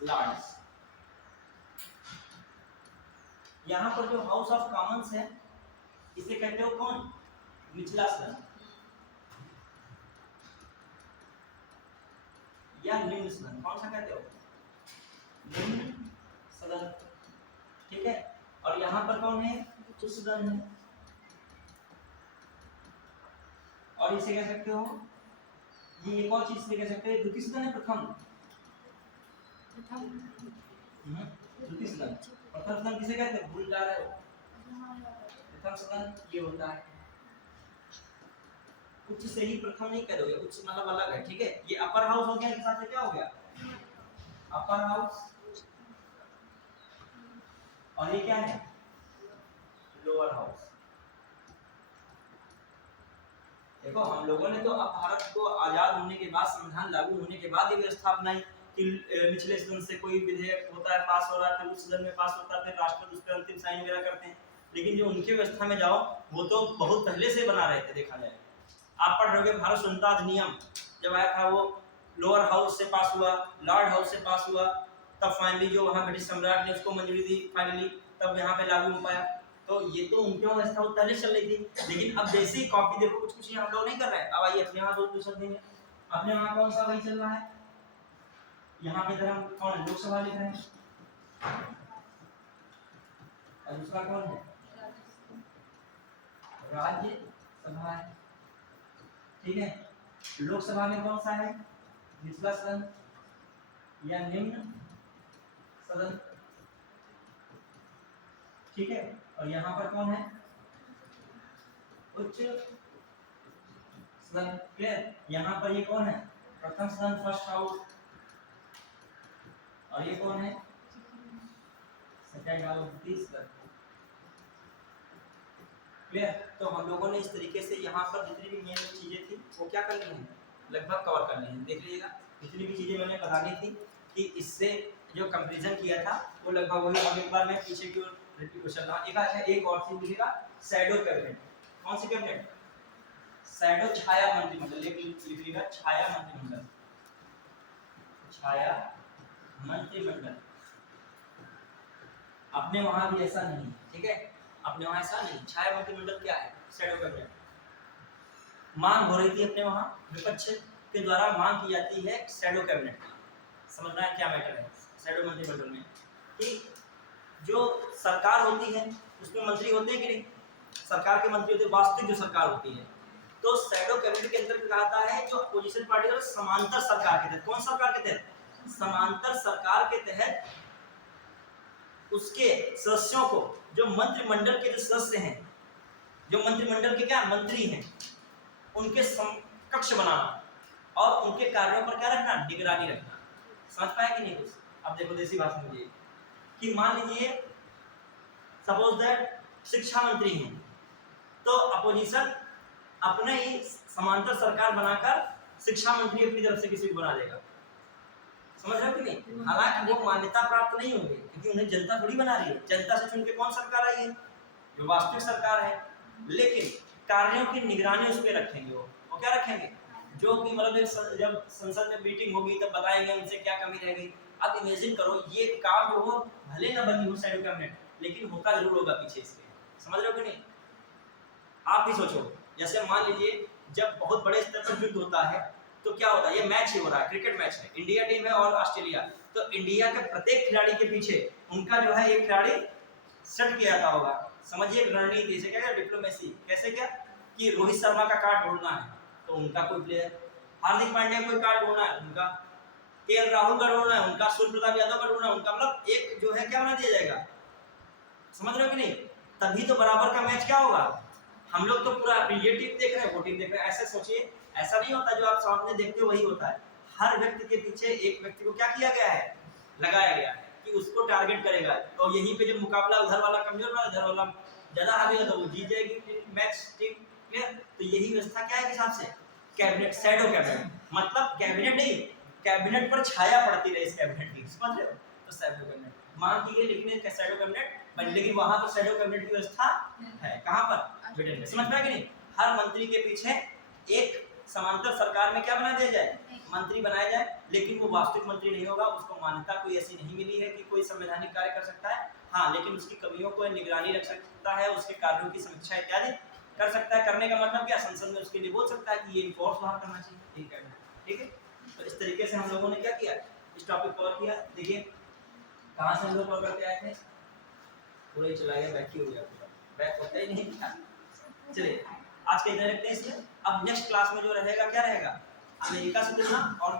Lords. यहाँ पर जो हाउस ऑफ कॉमन्स है इसे कहते हो कौन, निचला सदन या निम्न सदन, कौन सा कहते हो, निम्न सदन, ठीक है। और यहाँ पर कौन है, उच्च सदन है, और इसे कह सकते हो, ये एक और चीज से कह सकते हैं, द्वितीय सदन है, प्रथम द्वितीय सदन, प्रथम सदन किसे कहते हैं, भूल जा रहे हो, प्रथम सदन ये होता है, उच्च से ही प्रथम नहीं कह दोगे, उच्च मतलब अलग है, ठीक है। ये अपर हाउस हो गया, एक साथ क्या हो गया, अपर हाउस, और ये क्या है, लोअर हाउस। देखो हम लोगों ने तो अब भारत को आजाद होने के बाद, संविधान लागू होने के बाद ये व्यवस्था अपनाई कि निचले सदन से कोई विधेयक होता है पास हो रहा है, फिर उस सदन में पास होता है, फिर राष्ट्रपति उस पर अंतिम साइन वगैरह करते हैं। लेकिन जो उनके व्यवस्था में जाओ वो तो बहुत पहले से बना रहे थे, देखा जाए आप पढ़ रहे हो भारत स्वतंत्रता अधिनियम जब आया था, वो लोअर हाउस से पास हुआ, लॉर्ड हाउस से पास हुआ, तब फाइनली जो वहाँ ब्रिटिश सम्राट ने उसको मंजूरी दी फाइनली, तब यहाँ पे लागू हो पाया। तो ये तो उनके व्यवस्था पहले चल रही थी, लेकिन अब जैसे ही कॉपी देखो कुछ कुछ हम लोग नहीं कर रहे हैं। अब आइए अपने यहाँ दो दूसरा देंगे, अपने वहाँ कौन सा वही चल रहा है, यहाँ पे इधर हम कौन लोकसभा लिख रहे हैं, और दूसरा कौन है, राज्यसभा है, ठीक है। लोकसभा में कौन सा है, निचला सदन या निम्न सदन, ठीक है। और यहाँ पर कौन है, उच्च सदन, क्लियर। यहाँ पर ये कौन है, प्रथम सदन, फर्स्ट हाउस, और ये कौन है, सेकंड हाउस, द्वितीय सदन, क्लियर। तो हम लोगों ने इस तरीके से यहाँ पर जितनी भी मेन चीजें थी वो क्या करनी है, लगभग कवर करनी है। देख लीजिएगा जितनी भी चीजें मैंने बतानी थी कि इससे जो कंपैरिजन किया था वो लगभग वही। अब एक बार मैं पीछे की ओर रिपीट क्वेश्चन ना एक है, एक और चीज लिखेगा शैडो कैबिनेट। कौन सी कैबिनेट? शैडो छाया मंत्रिमंडल, लिखिएगा छाया मंत्रिमंडल, छाया मंत्रिमंडल। अपने वहां भी ऐसा नहीं, ठीक है, अपने वहां ऐसा नहीं। छाया मंत्रिमंडल क्या है? Shadow cabinet. मांग हो रही थी अपने वहां, विपक्ष के द्वारा मांग की जाती है शैडो कैबिनेट की। समझना है क्या मैटर है शैडो मंत्रिमंडल में, कि जो सरकार होती है उसमें मंत्री होते हैं कि नहीं? सरकार के मंत्री होते हैं, वास्तविक जो सरकार होती है। तो शैडो कैबिनेट के अंदर क्या आता है? जो अपोजिशन पार्टी है समांतर सरकार के तहत। कौन सरकार के तहत? समांतर सरकार के तहत उसके सदस्यों को, जो मंत्रिमंडल के जो सदस्य हैं, जो मंत्रिमंडल के क्या मंत्री हैं, उनके समकक्ष बनाना और उनके कार्यों पर क्या रखना? निगरानी रखना। समझ पाया कि नहीं कुछ? अब देखो देसी भाषा में ये कि मान लीजिए सपोज दैट शिक्षा मंत्री हैं, तो अपोजिशन अपने ही समांतर सरकार बनाकर शिक्षा मंत्री अपनी तरफ से किसी को बना देगा। समझ रहे हो कि नहीं? हालांकि वो मान्यता प्राप्त नहीं होंगे क्योंकि उन्हें जनता थोड़ी बना रही है। जनता से चुन के कौन सरकार आई है? जो वास्तविक सरकार है। लेकिन कार्यों की निगरानी उस पर रखेंगे। वो क्या रखेंगे? जो कि मतलब जब संसद में मीटिंग होगी तब बताएंगे उनसे क्या कमी रह गई। अब इमेजिन करो ये काम जो हो भले ना बनी हो शैडो कैबिनेट, लेकिन होता जरूर होगा पीछे इसके। समझ रहे हो कि नहीं? आप भी सोचो, जैसे मान लीजिए जब बहुत बड़े स्तर पर युद्ध होता है तो क्या होता है? ये मैच ही हो रहा है, क्रिकेट मैच है, इंडिया टीम है और ऑस्ट्रेलिया। तो इंडिया के प्रत्येक खिलाड़ी के पीछे उनका जो है एक खिलाड़ी सेट किया जाता होगा। समझिए रणनीति से क्या, डिप्लोमेसी कैसे, क्या कि रोहित शर्मा का कार्ड ढूंढना है तो उनका कोई प्लेयर, हार्दिक पांड्या कोई कार्ड ढूंढना है उनका, केएल राहुल का ढूंढना है उनका, सूर्य प्रताप यादव का ढूंढना है उनका। मतलब एक जो है क्या बना दिया जाएगा। समझ रहे हो कि नहीं? तभी तो बराबर का मैच क्या होगा। हम लोग तो पूरा ये टीम देख रहे हैं वो टीम देख रहे हैं, ऐसे सोचिए। ऐसा नहीं होता जो आप सामने देखते हो वही होता है। हर व्यक्ति के पीछे एक व्यक्ति को क्या किया गया है? लगाया गया है कि उसको टारगेट करेगा। तो यहीं पे जब मुकाबला उधर वाला कमजोर वाला इधर वाला ज्यादा हावी तो वो जीत जाएगी मैच टीम। क्लियर? तो यही व्यवस्था क्या है हिसाब से? Cabinet, shadow cabinet. मतलब कैबिनेट नहीं, कैबिनेट पर छाया पड़ती रहे इस कैबिनेट की। समझ रहे हो? तो शैडो कैबिनेट मांग की गई, लेकिन शैडो कैबिनेट लेकिन वहां पर शैडो कैबिनेट की व्यवस्था है। कहां पर? ब्रिटेन में। समझ पाया कि नहीं? हर मंत्री के पीछे एक समांतर सरकार में क्या बना दिया जाए? मंत्री बनाया जाए। लेकिन वो वास्तविक मंत्री नहीं होगा, उसको मान्यता कोई ऐसी नहीं मिली है कि कोई संवैधानिक कार्य कर सकता है। हाँ, लेकिन उसकी कमियों को निगरानी रख सकता है, उसके कार्यों की समीक्षा इत्यादि कर सकता है। करने का मतलब क्या? संसद में उसके लिए बोल सकता है कि ये फोर्स बाहर करना चाहिए, ठीक है। ठीक है, तो इस तरीके से हम लोगों ने क्या किया, इस टॉपिक कवर किया। देखिए कहाँ से हम लोग कवर करके आए थे, पूरा ही चला गया, बैक ही हो गया, पूरा बैक होता ही नहीं था। चलिए आज के इधर रखते हैं इसमें। अब नेक्स्ट क्लास में जो रहेगा क्या रहेगा? अमेरिका से तुलना और